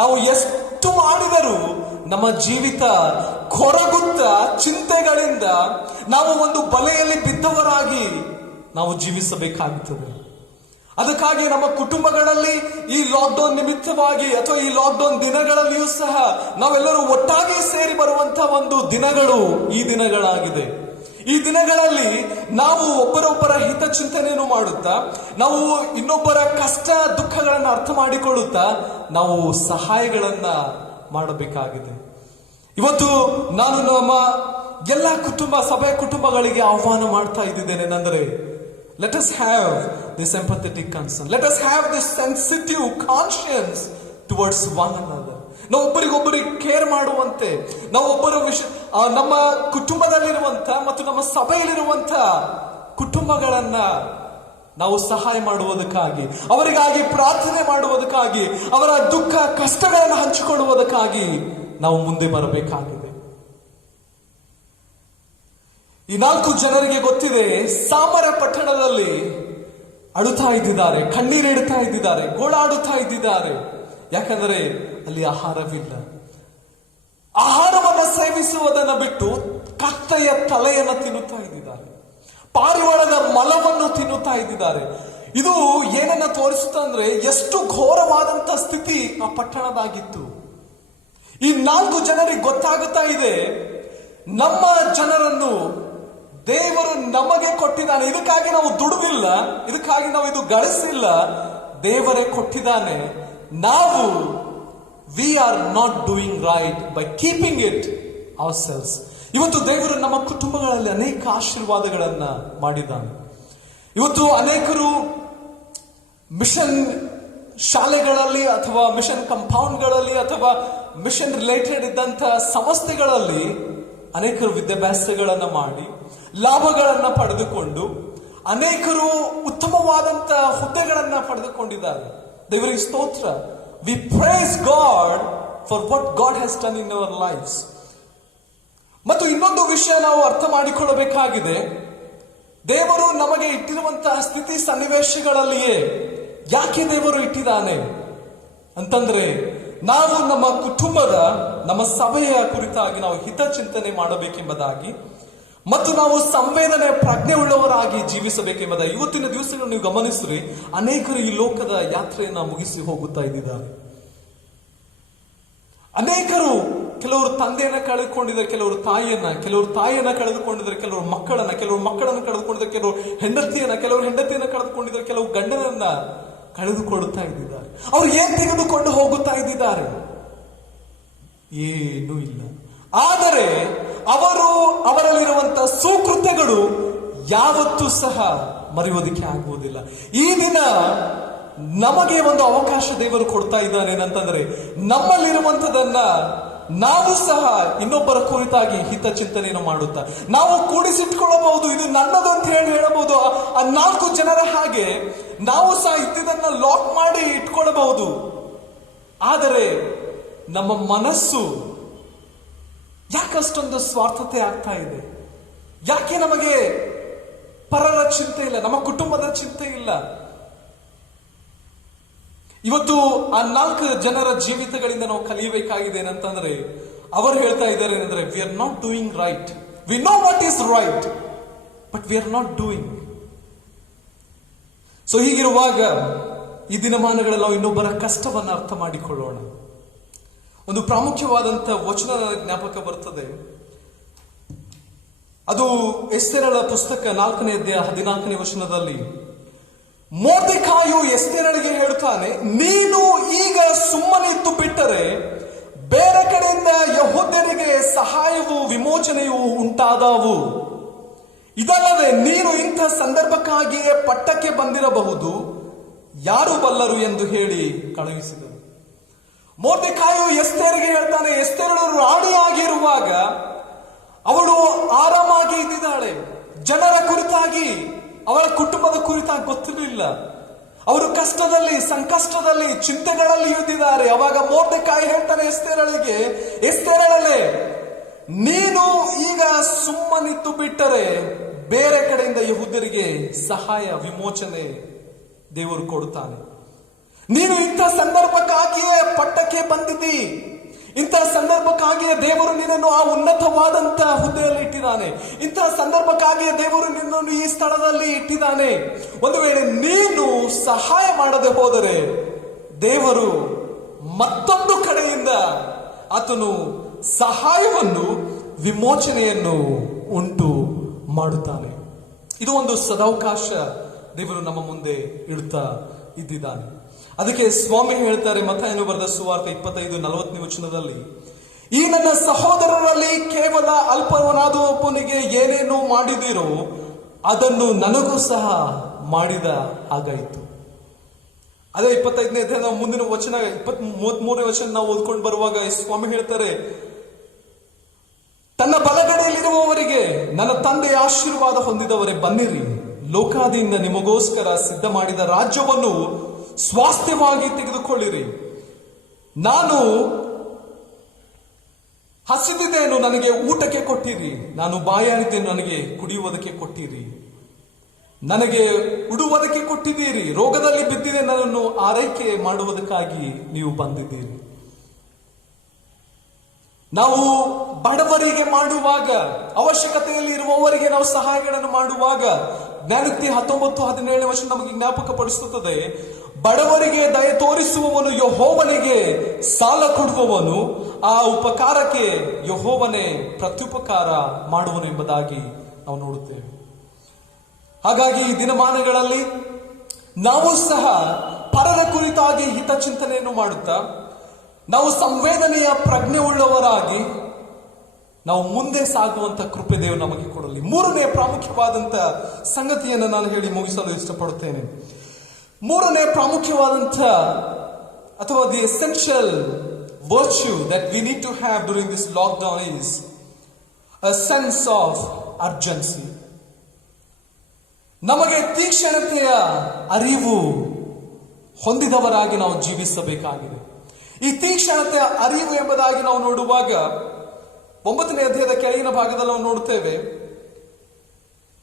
ನಾವು ಎಷ್ಟು ಮಾಡಿದರೂ ನಮ್ಮ ಜೀವಿತ ಕೊರಗುತ್ತ ಚಿಂತೆಗಳಿಂದ ನಾವು ಒಂದು ಬಲೆಯಲ್ಲಿ ಬಿದ್ದವರಾಗಿ ನಾವು ಜೀವಿಸಬೇಕಾಗುತ್ತದೆ. ಅದಕ್ಕಾಗಿ ನಮ್ಮ ಕುಟುಂಬಗಳಲ್ಲಿ ಈ ಲಾಕ್ಡೌನ್ ನಿಮಿತ್ತವಾಗಿ ಅಥವಾ ಈ ಲಾಕ್ಡೌನ್ ದಿನಗಳಲ್ಲಿಯೂ ಸಹ ನಾವೆಲ್ಲರೂ ಒಟ್ಟಾಗಿ ಸೇರಿ ಬರುವಂತಹ ಒಂದು ದಿನಗಳು ಈ ದಿನಗಳಾಗಿದೆ. ಈ ದಿನಗಳಲ್ಲಿ ನಾವು ಒಬ್ಬರೊಬ್ಬರ ಹಿತಚಿಂತನೆಯನ್ನು ಮಾಡುತ್ತಾ, ನಾವು ಇನ್ನೊಬ್ಬರ ಕಷ್ಟ ದುಃಖಗಳನ್ನು ಅರ್ಥ ಮಾಡಿಕೊಳ್ಳುತ್ತಾ ನಾವು ಸಹಾಯಗಳನ್ನ ಮಾಡಬೇಕಾಗಿದೆ. ಇವತ್ತು ನಾನು ನಮ್ಮ ಎಲ್ಲ ಸಭೆಯ ಕುಟುಂಬಗಳಿಗೆ ಆಹ್ವಾನ ಮಾಡ್ತಾ ಇದ್ದೇನೆಂದರೆ, let us have this empathetic concern, let us have this sensitive conscience towards one another. ನಾವು ಒಬ್ಬರಿಗೊಬ್ಬರಿಗೆ ಕೇರ್ ಮಾಡುವಂತೆ, ನಾವು ನಮ್ಮ ಕುಟುಂಬದಲ್ಲಿರುವಂತ ಮತ್ತು ನಮ್ಮ ಸಭೆಯಲ್ಲಿರುವಂತ ಕುಟುಂಬಗಳನ್ನ ನಾವು ಸಹಾಯ ಮಾಡುವುದಕ್ಕಾಗಿ, ಅವರಿಗಾಗಿ ಪ್ರಾರ್ಥನೆ ಮಾಡುವುದಕ್ಕಾಗಿ, ಅವರ ದುಃಖ ಕಷ್ಟಗಳನ್ನು ಹಂಚಿಕೊಳ್ಳುವುದಕ್ಕಾಗಿ ನಾವು ಮುಂದೆ ಬರಬೇಕಾಗಿದೆ. ಈ 4 ಜನರಿಗೆ ಗೊತ್ತಿದೆ, ಸಾಮರ ಪಟ್ಟಣದಲ್ಲಿ ಅಳುತ್ತಾ ಇದ್ದಿದ್ದಾರೆ, ಕಣ್ಣೀರಿಡುತ್ತಾ ಇದ್ದಿದ್ದಾರೆ, ಗೋಳಾಡುತ್ತಾ ಇದ್ದಿದ್ದಾರೆ. ಯಾಕಂದರೆ ಅಲ್ಲಿ ಆಹಾರವಿಲ್ಲ. ಆಹಾರವನ್ನು ಸೇವಿಸುವುದನ್ನ ಬಿಟ್ಟು ಕತ್ತೆಯ ತಲೆಯನ್ನು ತಿನ್ನುತ್ತಾ ಇದ್ದಿದ್ದಾರೆ, ಪಾರಿವಾಳದ ಮಲವನ್ನು ತಿನ್ನುತ್ತಾ ಇದ್ದಿದ್ದಾರೆ. ಇದು ಏನನ್ನ ತೋರಿಸುತ್ತ ಅಂದ್ರೆ ಎಷ್ಟು ಘೋರವಾದಂತ ಸ್ಥಿತಿ ಆ ಪಟ್ಟಣದಾಗಿತ್ತು. ಈ 4 ಜನರಿಗೆ ಗೊತ್ತಾಗುತ್ತಾ ಇದೆ, ನಮ್ಮ ಜನರನ್ನು ದೇವರು ನಮಗೆ ಕೊಟ್ಟಿದ್ದಾನೆ. ಇದಕ್ಕಾಗಿ ನಾವು ದುಡಿದಿಲ್ಲ, ಇದಕ್ಕಾಗಿ ನಾವು ಇದು ಗಳಿಸಿಲ್ಲ, ದೇವರೇ ಕೊಟ್ಟಿದ್ದಾನೆ. ನಾವು V are not doing right by keeping it our selves. ಇವತ್ತು ದೇವರು ನಮ್ಮ ಕುಟುಂಬಗಳಲ್ಲಿ ಅನೇಕ ಆಶೀರ್ವಾದಗಳನ್ನ ಮಾಡಿದ್ದಾನೆ. ಇವತ್ತು ಅನೇಕರು ಮಿಷನ್ ಶಾಲೆಗಳಲ್ಲಿ ಅಥವಾ ಮಿಷನ್ ಕಂಪೌಂಡ್ಗಳಲ್ಲಿ ಅಥವಾ ಮಿಷನ್ ರಿಲೇಟೆಡ್ ಇದ್ದಂತ ಸಂಸ್ಥೆಗಳಲ್ಲಿ ಅನೇಕರು ವಿದ್ಯಾಭ್ಯಾಸಗಳನ್ನ ಮಾಡಿ ಲಾಭಗಳನ್ನ ಪಡೆದುಕೊಂಡು ಅನೇಕರು ಉತ್ತಮವಾದಂತ ಹುದ್ದೆಗಳನ್ನ ಪಡೆದುಕೊಂಡಿದ್ದಾರೆ. ದೇವರಿಗೆ ಸ್ತೋತ್ರ. We praise God for what God has done in our lives. ಮತ್ತು ಇನ್ನೊಂದು ವಿಷಯ ನಾವು ಅರ್ಥ ಮಾಡಿಕೊಳ್ಳಬೇಕಾಗಿದೆ, ದೇವರು ನಮಗೆ ಇಟ್ಟಿರುವಂತಹ ಸ್ಥಿತಿ ಸನ್ನಿವೇಶಗಳಲ್ಲಿಯೇ ಯಾಕೆ ದೇವರು ಇಟ್ಟಿದ್ದಾನೆ ಅಂತಂದ್ರೆ, ನಾವು ನಮ್ಮ ಕುಟುಂಬದ, ನಮ್ಮ ಸಭೆಯ ಕುರಿತಾಗಿ ನಾವು ಹಿತಚಿಂತನೆ ಮಾಡಬೇಕೆಂಬುದಾಗಿ ಮತ್ತು ನಾವು ಸಂವೇದನೆ ಪ್ರಜ್ಞೆ ಉಳ್ಳವರಾಗಿ ಜೀವಿಸಬೇಕೆಂಬುದಾಗಿ. ಇವತ್ತಿನ ದಿವಸಗಳು ನೀವು ಗಮನಿಸಿದ್ರೆ ಅನೇಕರು ಈ ಲೋಕದ ಯಾತ್ರೆಯನ್ನ ಮುಗಿಸಿ ಹೋಗುತ್ತಾ ಇದ್ದಾರೆ. ಅನೇಕರು, ಕೆಲವರು ತಂದೆಯನ್ನ ಕಳೆದುಕೊಂಡಿದ್ದಾರೆ, ಕೆಲವರು ತಾಯಿಯನ್ನ ಕಳೆದುಕೊಂಡಿದ್ದಾರೆ, ಕೆಲವರು ಮಕ್ಕಳನ್ನ ಕಳೆದುಕೊಂಡಿದ್ದಾರೆ, ಕೆಲವರು ಹೆಂಡತಿಯನ್ನ ಕಳೆದುಕೊಂಡಿದ್ದಾರೆ, ಕೆಲವು ಗಂಡನನ್ನ ಕಳೆದುಕೊಳ್ಳುತ್ತಾ ಇದ್ದಾರೆ. ಅವರು ಏನ್ ತೆಗೆದುಕೊಂಡು ಹೋಗುತ್ತಾ ಇದ್ದಾರೆ? ಏನೂ ಇಲ್ಲ. ಆದರೆ ಅವರಲ್ಲಿರುವಂತಹ ಸುಕೃತ್ಯಗಳು ಯಾವತ್ತೂ ಸಹ ಮರೆಯೋದಕ್ಕೆ ಆಗುವುದಿಲ್ಲ. ಈ ದಿನ ನಮಗೆ ಒಂದು ಅವಕಾಶ ದೇವರು ಕೊಡ್ತಾ ಇದ್ದಾನೆ ಏನಂತಂದ್ರೆ, ನಮ್ಮಲ್ಲಿರುವಂತದನ್ನ ನಾವು ಸಹ ಇನ್ನೊಬ್ಬರ ಕುರಿತಾಗಿ ಹಿತಚಿಂತನೆಯನ್ನು ಮಾಡುತ್ತಾ ನಾವು ಕೂಡಿಸಿಟ್ಕೊಳ್ಳಬಹುದು. ಇದು ನನ್ನದು ಅಂತ ಹೇಳಬಹುದು. ಆ 4 ಜನರ ಹಾಗೆ ನಾವು ಸಹ ಇದ್ದಿದ್ದನ್ನ ಲಾಕ್ ಮಾಡಿ ಇಟ್ಕೊಳ್ಳಬಹುದು. ಆದರೆ ನಮ್ಮ ಮನಸ್ಸು ಯಾಕೆ ಅಷ್ಟೊಂದು ಸ್ವಾರ್ಥತೆ ಆಗ್ತಾ ಇದೆ? ಯಾಕೆ ನಮಗೆ ಪರರ ಚಿಂತೆ ಇಲ್ಲ, ನಮ್ಮ ಕುಟುಂಬದ ಚಿಂತೆ ಇಲ್ಲ? ಇವತ್ತು ಆ 4 ಜನರ ಜೀವಿತಗಳಿಂದ ನಾವು ಕಲಿಯಬೇಕಾಗಿದೆ ಏನಂತಂದ್ರೆ, ಅವರು ಹೇಳ್ತಾ ಇದ್ದಾರೆ ಏನಂದ್ರೆ, V are not doing right, we know what is right, but we are not doing. So ಹೀಗಿರುವಾಗ ಈ ದಿನಮಾನಗಳಲ್ಲಿ ನಾವು ಇನ್ನೊಬ್ಬರ ಕಷ್ಟವನ್ನು ಅರ್ಥ ಮಾಡಿಕೊಳ್ಳೋಣ. ಒಂದು ಪ್ರಾಮುಖ್ಯವಾದಂತ ವಚನ ಜ್ಞಾಪಕ ಬರ್ತದೆ. ಅದು ಎಸ್ತೇರಳ ಪುಸ್ತಕ 4ನೇ ಅಧ್ಯಾಯ 14ನೇ ವಚನದಲ್ಲಿ ಮೊರ್ದೆಖಾಯು ಎಸ್ತೇರಳಿಗೆ ಹೇಳ್ತಾನೆ, ನೀನು ಈಗ ಸುಮ್ಮನಿದ್ದು ಬಿಟ್ಟರೆ ಬೇರೆ ಕಡೆಯಿಂದ ಯೆಹೂದ್ಯರಿಗೆ ಸಹಾಯವೂ ವಿಮೋಚನೆಯೂ ಉಂಟಾದವು. ಇದಲ್ಲದೆ ನೀನು ಇಂಥ ಸಂದರ್ಭಕ್ಕಾಗಿಯೇ ಪಟ್ಟಕ್ಕೆ ಬಂದಿರಬಹುದು, ಯಾರು ಬಲ್ಲರು ಎಂದು ಹೇಳಿ ಕಳುಹಿಸಿದರು. ಮೊರ್ದೆಖಾಯು ಎಸ್ತೇರಿಗೆ ಹೇಳ್ತಾನೆ, ಎಸ್ತೇರಳು ರಾಣಿಯಾಗಿರುವಾಗ ಅವಳು ಆರಾಮಾಗಿ ಇದ್ದಿದ್ದಾಳೆ. ಜನರ ಕುರಿತಾಗಿ, ಅವಳ ಕುಟುಂಬದ ಕುರಿತಾಗಿ ಗೊತ್ತಿರಲಿಲ್ಲ. ಅವರು ಕಷ್ಟದಲ್ಲಿ, ಸಂಕಷ್ಟದಲ್ಲಿ, ಚಿಂತೆಗಳಲ್ಲಿ ಇದ್ದಿದ್ದಾರೆ. ಅವಾಗ ಮೊರ್ದೆಖಾಯಿ ಹೇಳ್ತಾನೆ ಎಸ್ತೇರಳಿಗೆ, ಎಸ್ತೇರಳೇ, ನೀನು ಈಗ ಸುಮ್ಮನಿದ್ದು ಬಿಟ್ಟರೆ ಬೇರೆ ಕಡೆಯಿಂದ ಯೆಹೂದ್ಯರಿಗೆ ಸಹಾಯ, ವಿಮೋಚನೆ ದೇವರು ಕೊಡುತ್ತಾನೆ. ನೀನು ಇಂಥ ಸಂದರ್ಭಕ್ಕಾಗಿಯೇ ಪಟ್ಟಕ್ಕೆ ಬಂದಿದ್ದಿ, ಇಂತಹ ಸಂದರ್ಭಕ್ಕಾಗಿಯೇ ದೇವರು ನಿನ್ನನ್ನು ಆ ಉನ್ನತವಾದಂತ ಹುದ್ದೆಯಲ್ಲಿ ಇಟ್ಟಿದ್ದಾನೆ. ಇಂತಹ ಸಂದರ್ಭಕ್ಕಾಗಿಯೇ ದೇವರು ನಿನ್ನನ್ನು ಈ ಸ್ಥಳದಲ್ಲಿ ಇಟ್ಟಿದ್ದಾನೆ. ಒಂದು ವೇಳೆ ನೀನು ಸಹಾಯ ಮಾಡದೆ ಹೋದರೆ ದೇವರು ಮತ್ತೊಂದು ಕಡೆಯಿಂದ ಆತನು ಸಹಾಯವನ್ನು, ವಿಮೋಚನೆಯನ್ನು ಉಂಟು ಮಾಡುತ್ತಾನೆ. ಇದು ಒಂದು ಸದಾವಕಾಶ ದೇವರು ನಮ್ಮ ಮುಂದೆ ಇಡ್ತಾ ಇದ್ದಿದ್ದಾನೆ. ಅದಕ್ಕೆ ಸ್ವಾಮಿ ಹೇಳ್ತಾರೆ ಮತ್ತಾಯನು ಬರೆದ ಸುವಾರ್ತೆ 25:40 ವಚನದಲ್ಲಿ, ಈ ನನ್ನ ಸಹೋದರರಲ್ಲಿ ಕೇವಲ ಅಲ್ಪವನಾದ ಒಬ್ಬನಿಗೆ ಏನೇನು ಮಾಡಿದಿರೋ ಅದನ್ನು ನನಗೂ ಸಹ ಮಾಡಿದ ಹಾಗಾಯಿತು. ಅದೇ 25ನೇ ಅಧ್ಯಾಯ ನಾವು ಮುಂದಿನ ವಚನ 33ನೇ ವಚನ ನಾವು ಓದ್ಕೊಂಡು ಬರುವಾಗ ಸ್ವಾಮಿ ಹೇಳ್ತಾರೆ, ತನ್ನ ಬಲಗಡೆಯಲ್ಲಿರುವವರಿಗೆ ನನ್ನ ತಂದೆಯ ಆಶೀರ್ವಾದ ಹೊಂದಿದವರೇ ಬನ್ನಿರಿ, ಲೋಕಾದಿಯಿಂದ ನಿಮಗೋಸ್ಕರ ಸಿದ್ಧ ಮಾಡಿದ ರಾಜ್ಯವನ್ನು ಸ್ವಾಸ್ಥ್ಯವಾಗಿ ತೆಗೆದುಕೊಳ್ಳಿರಿ. ನಾನು ಹಸಿದಿದ್ದೇನು, ನನಗೆ ಊಟಕ್ಕೆ ಕೊಟ್ಟಿರಿ. ನಾನು ಬಾಯಾರಿದ್ದೇನು, ನನಗೆ ಕುಡಿಯುವುದಕ್ಕೆ ಕೊಟ್ಟಿರಿ. ನನಗೆ ಉಡುವುದಕ್ಕೆ ಕೊಟ್ಟಿದ್ದೀರಿ. ರೋಗದಲ್ಲಿ ಬಿದ್ದಿದೆ, ನನ್ನನ್ನು ಆರೈಕೆ ಮಾಡುವುದಕ್ಕಾಗಿ ನೀವು ಬಂದಿದ್ದೀರಿ. ನಾವು ಬಡವರಿಗೆ ಮಾಡುವಾಗ, ಅವಶ್ಯಕತೆಯಲ್ಲಿ ಇರುವವರಿಗೆ ನಾವು ಸಹಾಯಗಳನ್ನು ಮಾಡುವಾಗ, ಜ್ಞಾನೋಕ್ತಿ 19:17 ವಚನ ನಮಗೆ ಜ್ಞಾಪಕ ಪಡಿಸುತ್ತದೆ, ಬಡವರಿಗೆ ದಯ ತೋರಿಸುವವನು ಯೆಹೋವನಿಗೆ ಸಾಲ ಕೊಡುವವನು, ಆ ಉಪಕಾರಕ್ಕೆ ಯೆಹೋವನೇ ಪ್ರತ್ಯುಪಕಾರ ಮಾಡುವನು ಎಂಬುದಾಗಿ ನಾವು ನೋಡುತ್ತೇವೆ. ಹಾಗಾಗಿ ಈ ದಿನಮಾನಗಳಲ್ಲಿ ನಾವು ಸಹ ಪರರ ಕುರಿತಾಗಿ ಹಿತಚಿಂತನೆಯನ್ನು ಮಾಡುತ್ತಾ, ನಾವು ಸಂವೇದನೆಯ ಪ್ರಜ್ಞೆ ಉಳ್ಳವರಾಗಿ ನಾವು ಮುಂದೆ ಸಾಗುವಂತ ಕೃಪೆ ದೇವರು ನಮಗೆ ಕೊಡಲಿ. 3ನೇ ಪ್ರಾಮುಖ್ಯವಾದಂತ ಸಂಗತಿಯನ್ನು ನಾನು ಹೇಳಿ ಮುಗಿಸಲು ಇಷ್ಟಪಡುತ್ತೇನೆ. 3ನೇ ಪ್ರಾಮುಖ್ಯವಾದಂತ ಅಥವಾ the essential virtue that we need to have during this lockdown is a sense of urgency. ನಮಗೆ ತೀಕ್ಷ್ಣತೆಯ ಅರಿವು ಹೊಂದಿದವರಾಗಿ ನಾವು ಜೀವಿಸಬೇಕಾಗಿದೆ. ಈ ತೀಕ್ಷ್ಣತೆಯ ಅರಿವು ಎಂಬುದಾಗಿ ನಾವು ನೋಡುವಾಗ 9ನೇ ಅಧ್ಯಾಯದ ಕೆಳಗಿನ ಭಾಗದಲ್ಲಿ ನಾವು ನೋಡುತ್ತೇವೆ,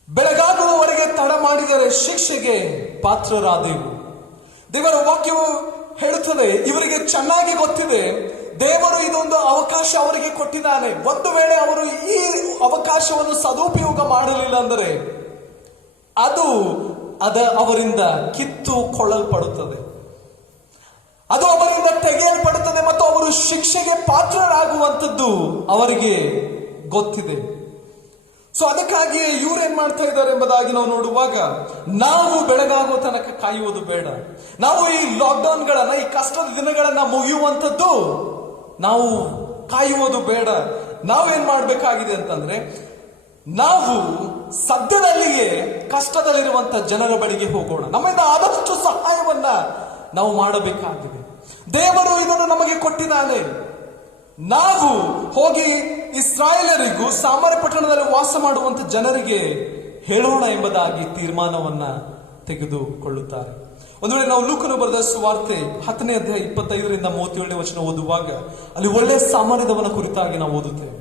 ಬೆಳಗಾಗುವವರೆಗೆ ತಡ ಮಾಡಿದರೆ ಶಿಕ್ಷೆಗೆ ಪಾತ್ರರಾದೆವು. ದೇವರ ವಾಕ್ಯವು ಹೇಳುತ್ತದೆ, ಇವರಿಗೆ ಚೆನ್ನಾಗಿ ಗೊತ್ತಿದೆ ದೇವರು ಇದೊಂದು ಅವಕಾಶ ಅವರಿಗೆ ಕೊಟ್ಟಿದ್ದಾನೆ. ಒಂದು ವೇಳೆ ಅವರು ಈ ಅವಕಾಶವನ್ನು ಸದುಪಯೋಗ ಮಾಡಲಿಲ್ಲ ಅಂದರೆ ಅದು ಅವರಿಂದ ಕಿತ್ತುಕೊಳ್ಳಲ್ಪಡುತ್ತದೆ, ಅದು ಅವರಿಂದ ತೆಗೆಯಲ್ಪಡುತ್ತದೆ ಮತ್ತು ಅವರು ಶಿಕ್ಷೆಗೆ ಪಾತ್ರರಾಗುವಂಥದ್ದು ಅವರಿಗೆ ಗೊತ್ತಿದೆ. ಸೊ ಅದಕ್ಕಾಗಿಯೇ ಇವ್ರೇನ್ ಮಾಡ್ತಾ ಇದ್ದಾರೆ ಎಂಬುದಾಗಿ ನಾವು ನೋಡುವಾಗ, ನಾವು ಬೆಳಗಾಗುವ ತನಕ ಕಾಯುವುದು ಬೇಡ. ನಾವು ಈ ಲಾಕ್ಡೌನ್ಗಳನ್ನ, ಈ ಕಷ್ಟದ ದಿನಗಳನ್ನ ಮುಗಿಯುವಂಥದ್ದು ನಾವು ಕಾಯುವುದು ಬೇಡ. ನಾವೇನ್ ಮಾಡ್ಬೇಕಾಗಿದೆ ಅಂತಂದ್ರೆ, ನಾವು ಸದ್ಯದಲ್ಲಿಯೇ ಕಷ್ಟದಲ್ಲಿರುವಂತ ಜನರ ಬಳಿಗೆ ಹೋಗೋಣ. ನಮ್ಮಿಂದ ಆದಷ್ಟು ಸಹಾಯವನ್ನ ನಾವು ಮಾಡಬೇಕಾಗಿದೆ. ದೇವರು ಇದನ್ನು ನಮಗೆ ಕೊಟ್ಟಿದ್ದಾನೆ. ನಾವು ಹೋಗಿ ಇಸ್ರಾಯೇಲರಿಗೂ ಸಾಮಾನ್ಯ ಪಟ್ಟಣದಲ್ಲಿ ವಾಸ ಮಾಡುವಂತ ಜನರಿಗೆ ಹೇಳೋಣ ಎಂಬುದಾಗಿ ತೀರ್ಮಾನವನ್ನ ತೆಗೆದುಕೊಳ್ಳುತ್ತಾರೆ. ಒಂದು ವೇಳೆ ನಾವು ಲೂಕನು ಬರೆದ ಸುವಾರ್ತೆ 10ನೇ ಅಧ್ಯಾಯ 25 ರಿಂದ 37 ವಚನ ಓದುವಾಗ ಅಲ್ಲಿ ಒಳ್ಳೆಯ ಸಾಮಾನ್ಯದವನ ಕುರಿತಾಗಿ ನಾವು ಓದುತ್ತೇವೆ.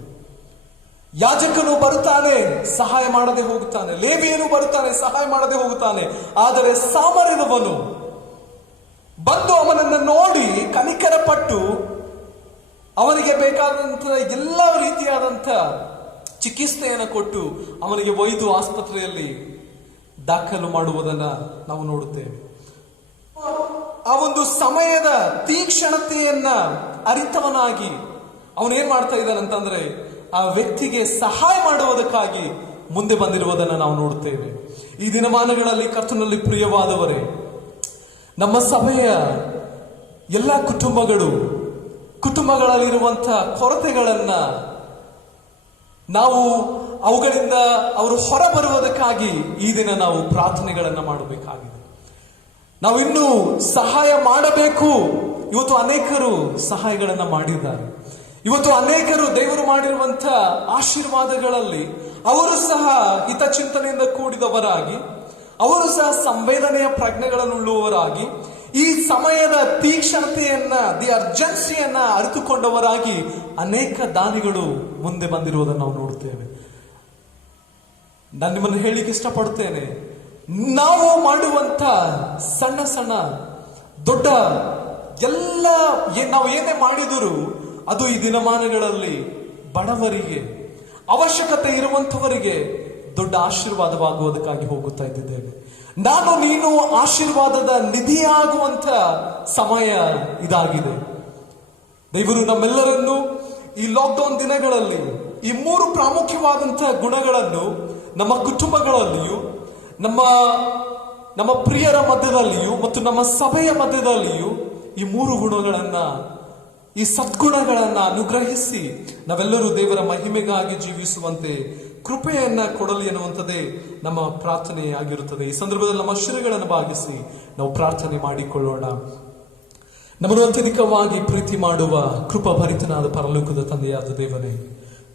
ಯಾಜಕನು ಬರುತ್ತಾನೆ, ಸಹಾಯ ಮಾಡದೆ ಹೋಗುತ್ತಾನೆ. ಲೇವಿಯನು ಬರುತ್ತಾನೆ, ಸಹಾಯ ಮಾಡದೆ ಹೋಗುತ್ತಾನೆ. ಆದರೆ ಸಾಮರ್ಯದವನು ಬಂದು ಅವನನ್ನು ನೋಡಿ ಕನಿಕರ ಪಟ್ಟು ಅವನಿಗೆ ಬೇಕಾದಂತ ಎಲ್ಲ ರೀತಿಯಾದಂಥ ಚಿಕಿತ್ಸೆಯನ್ನು ಕೊಟ್ಟು ಅವನಿಗೆ ಒಯ್ದು ಆಸ್ಪತ್ರೆಯಲ್ಲಿ ದಾಖಲು ಮಾಡುವುದನ್ನ ನಾವು ನೋಡುತ್ತೇವೆ. ಆ ಒಂದು ಸಮಯದ ತೀಕ್ಷ್ಣತೆಯನ್ನ ಅರಿತವನಾಗಿ ಅವನೇನ್ ಮಾಡ್ತಾ ಇದ್ದಾನಂತಂದ್ರೆ ಆ ವ್ಯಕ್ತಿಗೆ ಸಹಾಯ ಮಾಡುವುದಕ್ಕಾಗಿ ಮುಂದೆ ಬಂದಿರುವುದನ್ನು ನಾವು ನೋಡುತ್ತೇವೆ. ಈ ದಿನಮಾನಗಳಲ್ಲಿ ಕರ್ತನಲ್ಲಿ ಪ್ರಿಯವಾದವರೇ, ನಮ್ಮ ಸಭೆಯ ಎಲ್ಲ ಕುಟುಂಬಗಳಲ್ಲಿರುವಂತಹ ಕೊರತೆಗಳನ್ನ ನಾವು ಅವುಗಳಿಂದ ಅವರು ಹೊರಬರುವುದಕ್ಕಾಗಿ ಈ ದಿನ ನಾವು ಪ್ರಾರ್ಥನೆಗಳನ್ನ ಮಾಡಬೇಕಾಗಿದೆ. ನಾವು ಇನ್ನೂ ಸಹಾಯ ಮಾಡಬೇಕು. ಇವತ್ತು ಅನೇಕರು ಸಹಾಯಗಳನ್ನ ಮಾಡಿದ್ದಾರೆ. ಇವತ್ತು ಅನೇಕರು ದೇವರು ಮಾಡಿರುವಂತ ಆಶೀರ್ವಾದಗಳಲ್ಲಿ ಅವರು ಸಹ ಹಿತಚಿಂತನೆಯಿಂದ ಕೂಡಿದವರಾಗಿ, ಅವರು ಸಹ ಸಂವೇದನೆಯ ಪ್ರಜ್ಞೆಗಳನ್ನುಳ್ಳುವವರಾಗಿ, ಈ ಸಮಯದ ತೀಕ್ಷ್ಣತೆಯನ್ನ, ದಿ ಅರ್ಜೆನ್ಸಿಯನ್ನ ಅರಿತುಕೊಂಡವರಾಗಿ ಅನೇಕ ದಾನಿಗಳು ಮುಂದೆ ಬಂದಿರುವುದನ್ನು ನಾವು ನೋಡುತ್ತೇವೆ. ನಾನು ನಿಮ್ಮನ್ನು ಹೇಳಿಕ್ಕೆ ಇಷ್ಟಪಡುತ್ತೇನೆ, ನಾವು ಮಾಡುವಂತ ಸಣ್ಣ ಸಣ್ಣ ದೊಡ್ಡ ಎಲ್ಲ ನಾವು ಏನೇ ಮಾಡಿದರೂ ಅದು ಈ ದಿನಮಾನಗಳಲ್ಲಿ ಬಡವರಿಗೆ, ಅವಶ್ಯಕತೆ ಇರುವಂತವರಿಗೆ ದೊಡ್ಡ ಆಶೀರ್ವಾದವಾಗುವುದಕ್ಕಾಗಿ ಹೋಗುತ್ತಾ ಇದ್ದೇವೆ. ನಾನು ನೀನು ಆಶೀರ್ವಾದದ ನಿಧಿಯಾಗುವಂತ ಸಮಯ ಇದಾಗಿದೆ. ದೇವರು ನಮ್ಮೆಲ್ಲರನ್ನು ಈ ಲಾಕ್ಡೌನ್ ದಿನಗಳಲ್ಲಿ ಈ 3 ಪ್ರಾಮುಖ್ಯವಾದಂತಹ ಗುಣಗಳನ್ನು ನಮ್ಮ ಕುಟುಂಬಗಳಲ್ಲಿಯೂ, ನಮ್ಮ ಪ್ರಿಯರ ಮಧ್ಯದಲ್ಲಿಯೂ ಮತ್ತು ನಮ್ಮ ಸಭೆಯ ಮಧ್ಯದಲ್ಲಿಯೂ ಈ 3 ಗುಣಗಳನ್ನ, ಈ ಸದ್ಗುಣಗಳನ್ನ ಅನುಗ್ರಹಿಸಿ ನಾವೆಲ್ಲರೂ ದೇವರ ಮಹಿಮೆಗಾಗಿ ಜೀವಿಸುವಂತೆ ಕೃಪೆಯನ್ನ ಕೊಡಲಿ ಎನ್ನುವಂಥದ್ದೇ ನಮ್ಮ ಪ್ರಾರ್ಥನೆಯಾಗಿರುತ್ತದೆ. ಈ ಸಂದರ್ಭದಲ್ಲಿ ನಮ್ಮ ಶಿರಗಳನ್ನು ಭಾಗಿಸಿ ನಾವು ಪ್ರಾರ್ಥನೆ ಮಾಡಿಕೊಳ್ಳೋಣ. ನಮ್ಮನ್ನು ಅತ್ಯಧಿಕವಾಗಿ ಪ್ರೀತಿ ಮಾಡುವ ಕೃಪಾಭರಿತನಾದ ಪರಲೋಕದ ತಂದೆಯಾದ ದೇವನೇ,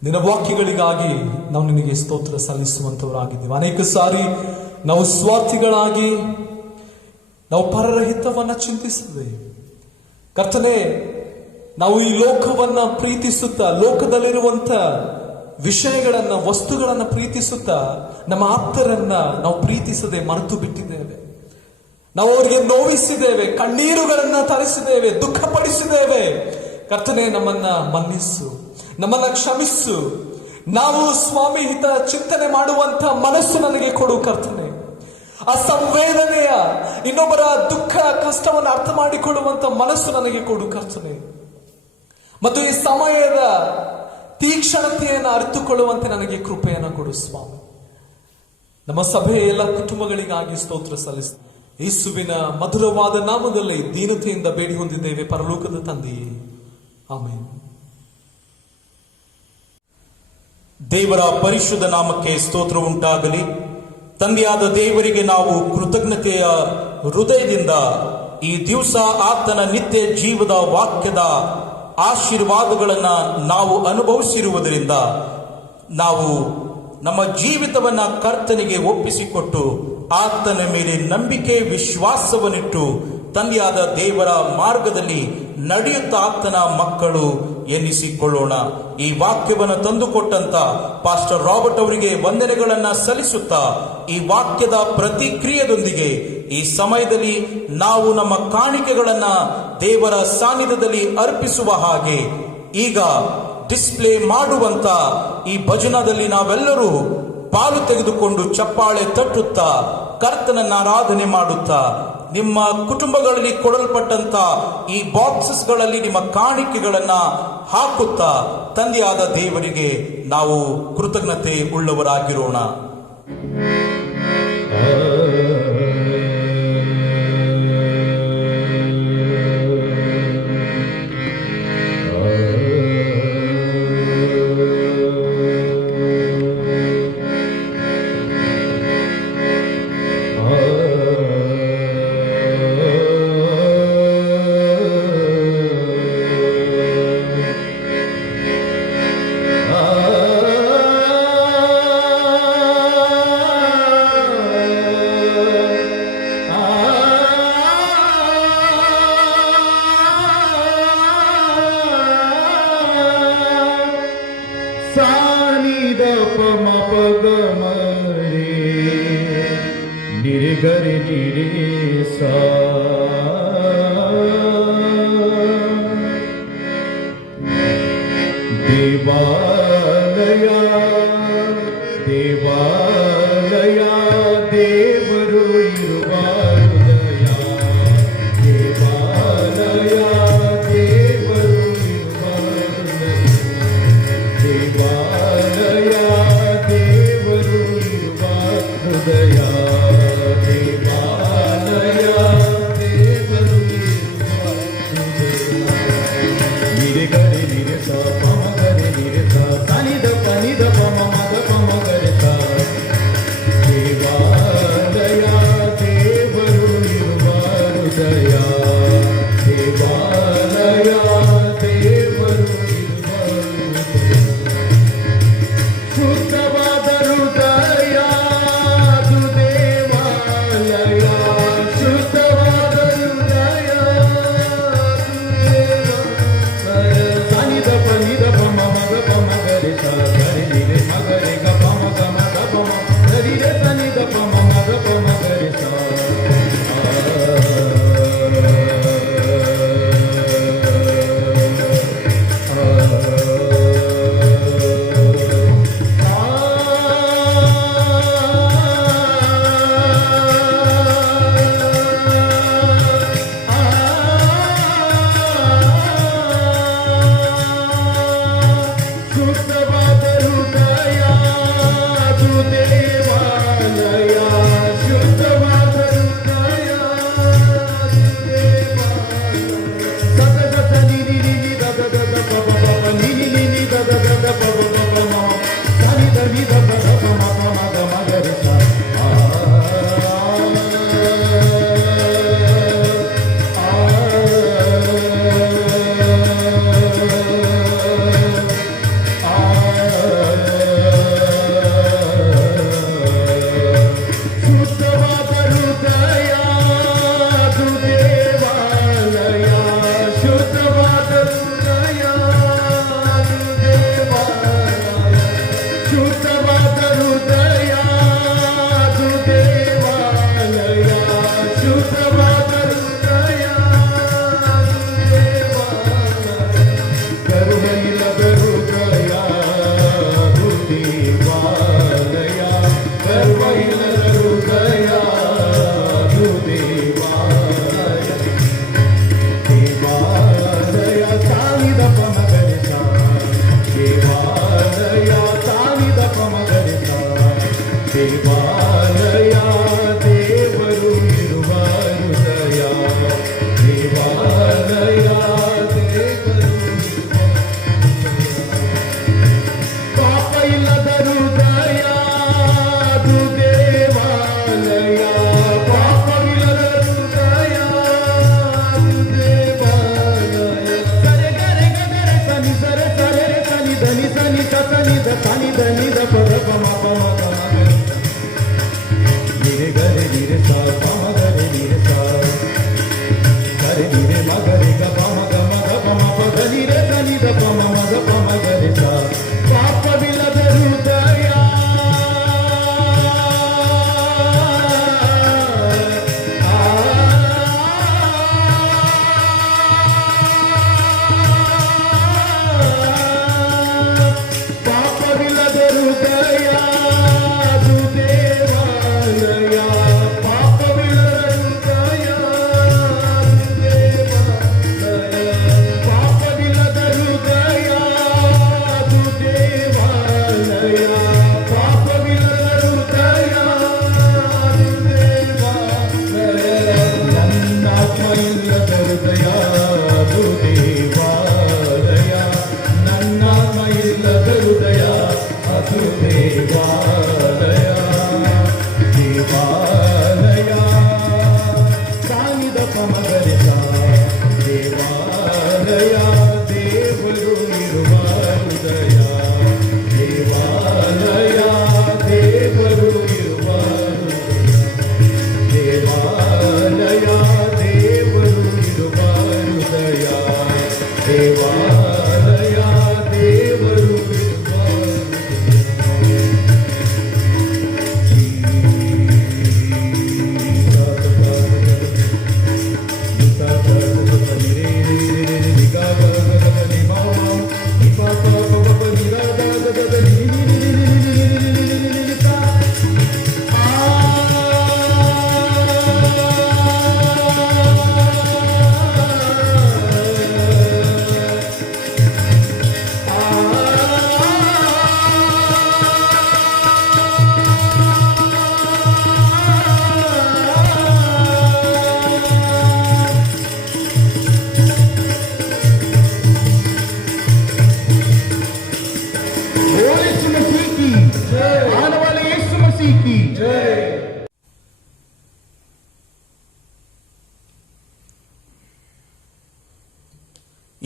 ನಿನ್ನ ವಾಕ್ಯಗಳಿಗಾಗಿ ನಾವು ನಿನಗೆ ಸ್ತೋತ್ರ ಸಲ್ಲಿಸುವಂತವರಾಗಿದ್ದೇವೆ. ಅನೇಕ ಸಾರಿ ನಾವು ಸ್ವಾರ್ಥಿಗಳಾಗಿ ನಾವು ಪರರ ಹಿತವನ್ನ ಚಿಂತಿಸಿದೆ ಕರ್ತನೇ. ನಾವು ಈ ಲೋಕವನ್ನ ಪ್ರೀತಿಸುತ್ತಾ, ಲೋಕದಲ್ಲಿರುವಂತ ವಿಷಯಗಳನ್ನ, ವಸ್ತುಗಳನ್ನ ಪ್ರೀತಿಸುತ್ತಾ ನಮ್ಮ ಆಪ್ತರನ್ನ ನಾವು ಪ್ರೀತಿಸದೆ ಮರೆತು ಬಿಟ್ಟಿದ್ದೇವೆ. ನಾವು ಅವರಿಗೆ ನೋವಿಸಿದ್ದೇವೆ, ಕಣ್ಣೀರುಗಳನ್ನ ತರಿಸಿದ್ದೇವೆ, ದುಃಖಪಡಿಸಿದ್ದೇವೆ. ಕರ್ತನೆ, ನಮ್ಮನ್ನ ಮನ್ನಿಸು, ನಮ್ಮನ್ನ ಕ್ಷಮಿಸು. ನಾವು ಸ್ವಾಮಿ ಹಿತ ಚಿಂತನೆ ಮಾಡುವಂತ ಮನಸ್ಸು ನನಗೆ ಕೊಡು ಕರ್ತನೆ. ಆ ಸಂವೇದನೆಯ, ಇನ್ನೊಬ್ಬರ ದುಃಖ ಕಷ್ಟವನ್ನು ಅರ್ಥ ಮಾಡಿಕೊಳ್ಳುವಂತ ಮನಸ್ಸು ನನಗೆ ಕೊಡು ಕರ್ತನೆ. ಮತ್ತು ಈ ಸಮಯದ ತೀಕ್ಷ್ಣತೆಯನ್ನು ಅರಿತುಕೊಳ್ಳುವಂತೆ ನನಗೆ ಕೃಪೆಯನ್ನು ಕೊಡು ಸ್ವಾಮಿ. ನಮ್ಮ ಸಭೆಯ ಎಲ್ಲ ಕುಟುಂಬಗಳಿಗಾಗಿ ಸ್ತೋತ್ರ ಸಲ್ಲಿಸ ಯೇಸುವಿನ ಮಧುರವಾದ ನಾಮದಲ್ಲಿ ದೀನತೆಯಿಂದ ಬೇಡಿ ಹೊಂದಿದ್ದೇವೆ ಪರಲೋಕದ ತಂದೆಯೇ, ಆಮೆನ್. ದೇವರ ಪರಿಶುದ್ಧ ನಾಮಕ್ಕೆ ಸ್ತೋತ್ರ ಉಂಟಾಗಲಿ. ತಂದೆಯಾದ ದೇವರಿಗೆ ನಾವು ಕೃತಜ್ಞತೆಯ ಹೃದಯದಿಂದ ಈ ದಿವಸ ಆತನ ನಿತ್ಯ ಜೀವದ ವಾಕ್ಯದ ಆಶೀರ್ವಾದಗಳನ್ನು ನಾವು ಅನುಭವಿಸಿರುವುದರಿಂದ ನಾವು ನಮ್ಮ ಜೀವಿತವನ್ನ ಕರ್ತನಿಗೆ ಒಪ್ಪಿಸಿಕೊಟ್ಟು ಆತನ ಮೇಲೆ ನಂಬಿಕೆ ವಿಶ್ವಾಸವನ್ನಿಟ್ಟು ತಂದೆಯಾದ ದೇವರ ಮಾರ್ಗದಲ್ಲಿ ನಡೆಯುತ್ತಾ ಆತನ ಮಕ್ಕಳು ಎನ್ನಿಸಿಕೊಳ್ಳೋಣ. ಈ ವಾಕ್ಯವನ್ನು ತಂದುಕೊಟ್ಟಂತ ಪಾಸ್ಟರ್ ರಾಬರ್ಟ್ ಅವರಿಗೆ ವಂದನೆಗಳನ್ನ ಸಲ್ಲಿಸುತ್ತಾ ಈ ವಾಕ್ಯದ ಪ್ರತಿಕ್ರಿಯೆಯೊಂದಿಗೆ ಈ ಸಮಯದಲ್ಲಿ ನಾವು ನಮ್ಮ ಕಾಣಿಕೆಗಳನ್ನ ದೇವರ ಸಾನ್ನಿಧ್ಯದಲ್ಲಿ ಅರ್ಪಿಸುವ ಹಾಗೆ ಈಗ ಡಿಸ್ಪ್ಲೇ ಮಾಡುವಂತ ಈ ಭಜನದಲ್ಲಿ ನಾವೆಲ್ಲರೂ ಪಾಲು ತೆಗೆದುಕೊಂಡು ಚಪ್ಪಾಳೆ ತಟ್ಟುತ್ತಾ ಕರ್ತನನ್ನ ಆರಾಧನೆ ಮಾಡುತ್ತಾ ನಿಮ್ಮ ಕುಟುಂಬಗಳಲ್ಲಿ ಕೊಡಲ್ಪಟ್ಟಂತ ಈ ಬಾಕ್ಸಸ್ಗಳಲ್ಲಿ ನಿಮ್ಮ ಕಾಣಿಕೆಗಳನ್ನ ಹಾಕುತ್ತಾ ತಂದೆಯಾದ ದೇವರಿಗೆ ನಾವು ಕೃತಜ್ಞತೆ ಉಳ್ಳವರಾಗಿರೋಣ. ಗರಿ ನಿ ರೇ ಸಾ ದೇವಾಲಯ ದೇವಾಲಯ ದೇವರು ಇರುವ ಹೃದಯ ದೇವಾಲಯ ದೇವರು ಇರುವ ಹೃದಯ ದೇವಾಲಯ ದೇವರು ಇರುವ ಹೃದಯ ದೇವಾಲಯ ದೇವರು ಇರುವ ಹೃದಯ ನಿರೆ ಗರೆ ನಿರೆ ಸ ಪಮ ಗರೆ ನಿರೆ ಸ ಸನಿದ ಪನಿದ ಪಮ ಮದ ಪಮ ಗರೆ ಸ ದೇವಾಲಯ ದೇವರು ಇರುವ ಹೃದಯ ದೇವಾಲಯ ದೇವರು ಇರುವ ಹೃದಯ ಶುದ್ಧವಾದ ಹೃದಯ ಅದು ದೇವಾಲಯ ಶುದ್ಧವಾದ ಹೃದಯ ಸನಿದ ಪನಿದ ಪಮ ಮಗ ಪಮ ಗರೆ ಸ ಗರೆ ನಿರೆ ಮಗರೆ ಗ ಪಮ ಗ ಮಗ ಪಮ ಗರಿ ರೆ ಸನಿದ ಪಮ ಮಗ ಪಮ ಗರೆ ಸ ಶುದ್ಧವಾದ ಹೃದಯ ಅದು ದೇವಾಲಯ ಶುದ್ಧವಾದ ಹೃದಯ ಅದು ದೇವಾಲಯ ಸದ ಸದ ನಿ ನಿ ನಿ ನಿ ದ ದ ದ ದ ಪ ಪ ಪ ಪ ನಿ ನಿ ನಿ ನಿ ದ ದ ದ ದ ಪ ಪ ಪ ಪ ಮ ಸನಿ ದ ನಿ ದ ದ ದ ಪ ಮ ಪ ಮ ಗ ಮ ಗ ರೆ ಸ ಶುದ್ಧವಾದ ಹೃದಯ ಅದು ದೇವಾಲಯ ಶುದ್ಧವಾದ ಹೃದಯ ಅದು ದೇವಾಲಯ ಶುದ್ಧವಾದ ಹೃದಯ ಅದು ದೇವಾಲಯ ಶುದ್ಧವಾದ ಹೃದಯ ಅದು ದೇವಾಲಯ ಗರ್ವಯಿಲ್ಲದ ಹೃದಯ ಅದು ದೇವಾಲಯ ಗರ್ವಯಿಲ್ಲದ ಹೃದಯ ಅದು ದೇವಾಲಯ ದೇವಾಲಯ ತಾನಿದ ಪಮ ಗರೆ ಸ ದೇವಾಲಯ ತಾನಿದ ಪಮ ಗರೆ ಸ ದೇವಾಲಯ ದೇವರು ಇರುವ ಹೃದಯ ದೇವಾಲಯ ದೇವರು ಇರುವ ಪಾಪ ಇಲ್ಲದ ಹೃದಯ ಅದು ದೇವಾಲಯ ಪಾಪವಿಲ್ಲದ ಹೃದಯ ಅದು ದೇವಾಲಯ ಸರೆ ಗರೆ ಗರೆ ಸನಿ ಸರೆ ಸರೆ ರೆ ಸನಿ ಧನಿ ಸನಿ ಸ ಸನಿ ದ ಸನಿ ಧನಿ ದ ಪದ ಪಮ ಪಮ ಗ ಮ ಗ ನಿರೆ ಗರೆ ನಿರೆ ಸ ಪಮ ಗರೆ ನಿರೆ ಸ ಗರೆ ನಿರೆ ಮ ಗರೆ ಗ ಪಮ ಗ ಮ ಗ ಪಮ ಪ ಗ ನಿರೆ ಸನಿ ದ ಪಮ ಮ ಗ ಪಮ ಗರೆ ಸ ಪಾಪವಿಲ್ಲದ ಹೃದಯ ಪಾಪವಿಲ್ಲದ ಹೃದಯ ಅದು ದೇವಾಲಯ ಪಾಪವಿಲ್ಲದ ಹೃದಯ ಅದು ದೇವಾಲಯ ಪಾಪವಿಲ್ಲದ ಹೃದಯ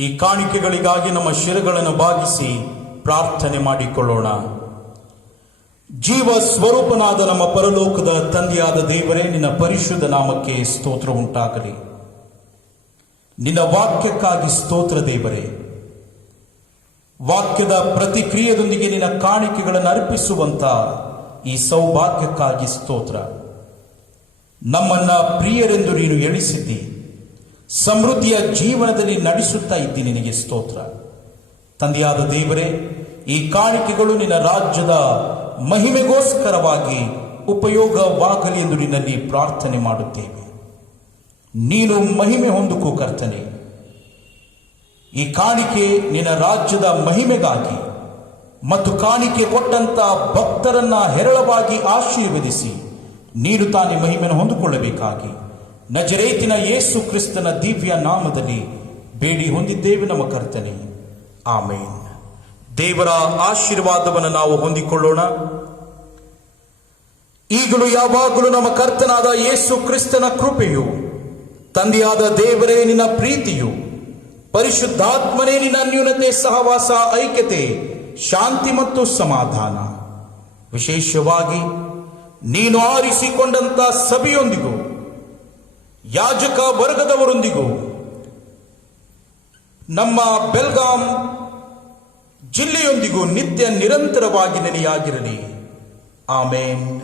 ಈ ಕಾಣಿಕೆಗಳಿಗಾಗಿ ನಮ್ಮ ಶಿರಗಳನ್ನು ಬಾಗಿಸಿ ಪ್ರಾರ್ಥನೆ ಮಾಡಿಕೊಳ್ಳೋಣ. ಜೀವ ಸ್ವರೂಪನಾದ ನಮ್ಮ ಪರಲೋಕದ ತಂದೆಯಾದ ದೇವರೇ, ನಿನ್ನ ಪರಿಶುದ್ಧ ನಾಮಕ್ಕೆ ಸ್ತೋತ್ರ ಉಂಟಾಗಲಿ. ನಿನ್ನ ವಾಕ್ಯಕ್ಕಾಗಿ ಸ್ತೋತ್ರ ದೇವರೇ. ವಾಕ್ಯದ ಪ್ರತಿಕ್ರಿಯೆಯೊಂದಿಗೆ ನಿನ್ನ ಕಾಣಿಕೆಗಳನ್ನು ಅರ್ಪಿಸುವಂತ ಈ ಸೌಭಾಗ್ಯಕ್ಕಾಗಿ ಸ್ತೋತ್ರ. ನಮ್ಮನ್ನ ಪ್ರಿಯರೆಂದು ನೀನು ಎಣಿಸಿದ್ದಿ, ಸಮೃದ್ಧಿಯ ಜೀವನದಲ್ಲಿ ನಡೆಸುತ್ತಾ ಇದ್ದಿ, ನಿನಗೆ ಸ್ತೋತ್ರ. ತಂದೆಯಾದ ದೇವರೇ, ಈ ಕಾಣಿಕೆಗಳು ನಿನ್ನ ರಾಜ್ಯದ ಮಹಿಮೆಗೋಸ್ಕರವಾಗಿ ಉಪಯೋಗವಾಗಲಿ ಎಂದು ನಿನ್ನಲ್ಲಿ ಪ್ರಾರ್ಥನೆ ಮಾಡುತ್ತೇವೆ. ನೀನು ಮಹಿಮೆ ಹೊಂದಿಕೋ ಕರ್ತನೆ. ಈ ಕಾಣಿಕೆ ನಿನ್ನ ರಾಜ್ಯದ ಮಹಿಮೆಗಾಗಿ ಮತ್ತು ಕಾಣಿಕೆ ಕೊಟ್ಟಂತ ಭಕ್ತರನ್ನ ಹೇರಳವಾಗಿ ಆಶೀರ್ವದಿಸಿ ನೀನು ತಾನೇ ಮಹಿಮೆಯನ್ನು ಹೊಂದಿಕೊಳ್ಳಬೇಕಾಗಿ ನಜರೇತಿನ ಯೇಸು ಕ್ರಿಸ್ತನ ದಿವ್ಯ ನಾಮದಲ್ಲಿ ಬೇಡಿ ಹೊಂದಿದ್ದೇವೆ ನಮ್ಮ ಕರ್ತನೆ. ಆಮೇನ್. ದೇವರ ಆಶೀರ್ವಾದವನ್ನು ನಾವು ಹೊಂದಿಕೊಳ್ಳೋಣ. ಈಗಲೂ ಯಾವಾಗಲೂ ನಮ್ಮ ಕರ್ತನಾದ ಯೇಸು ಕ್ರಿಸ್ತನ ಕೃಪೆಯು, ತಂದೆಯಾದ ದೇವರೇ ನಿನ್ನ ಪ್ರೀತಿಯು, ಪರಿಶುದ್ಧಾತ್ಮನೇ ನಿನ್ನ ಅನ್ಯೂನತೆ, ಸಹವಾಸ, ಐಕ್ಯತೆ, ಶಾಂತಿ ಮತ್ತು ಸಮಾಧಾನ ವಿಶೇಷವಾಗಿ ನೀನು ಆರಿಸಿಕೊಂಡಂತ ಸಭೆಯೊಂದಿಗೂ ಯಾಜಕ ವರ್ಗದವರೊಂದಿಗೂ ನಮ್ಮ ಬೆಲ್ಗಾಂ ಜಿಲ್ಲೆಯೊಂದಿಗೂ ನಿತ್ಯ ನಿರಂತರವಾಗಿ ನೆಲೆಯಾಗಿರಲಿ. ಆಮೇನ್.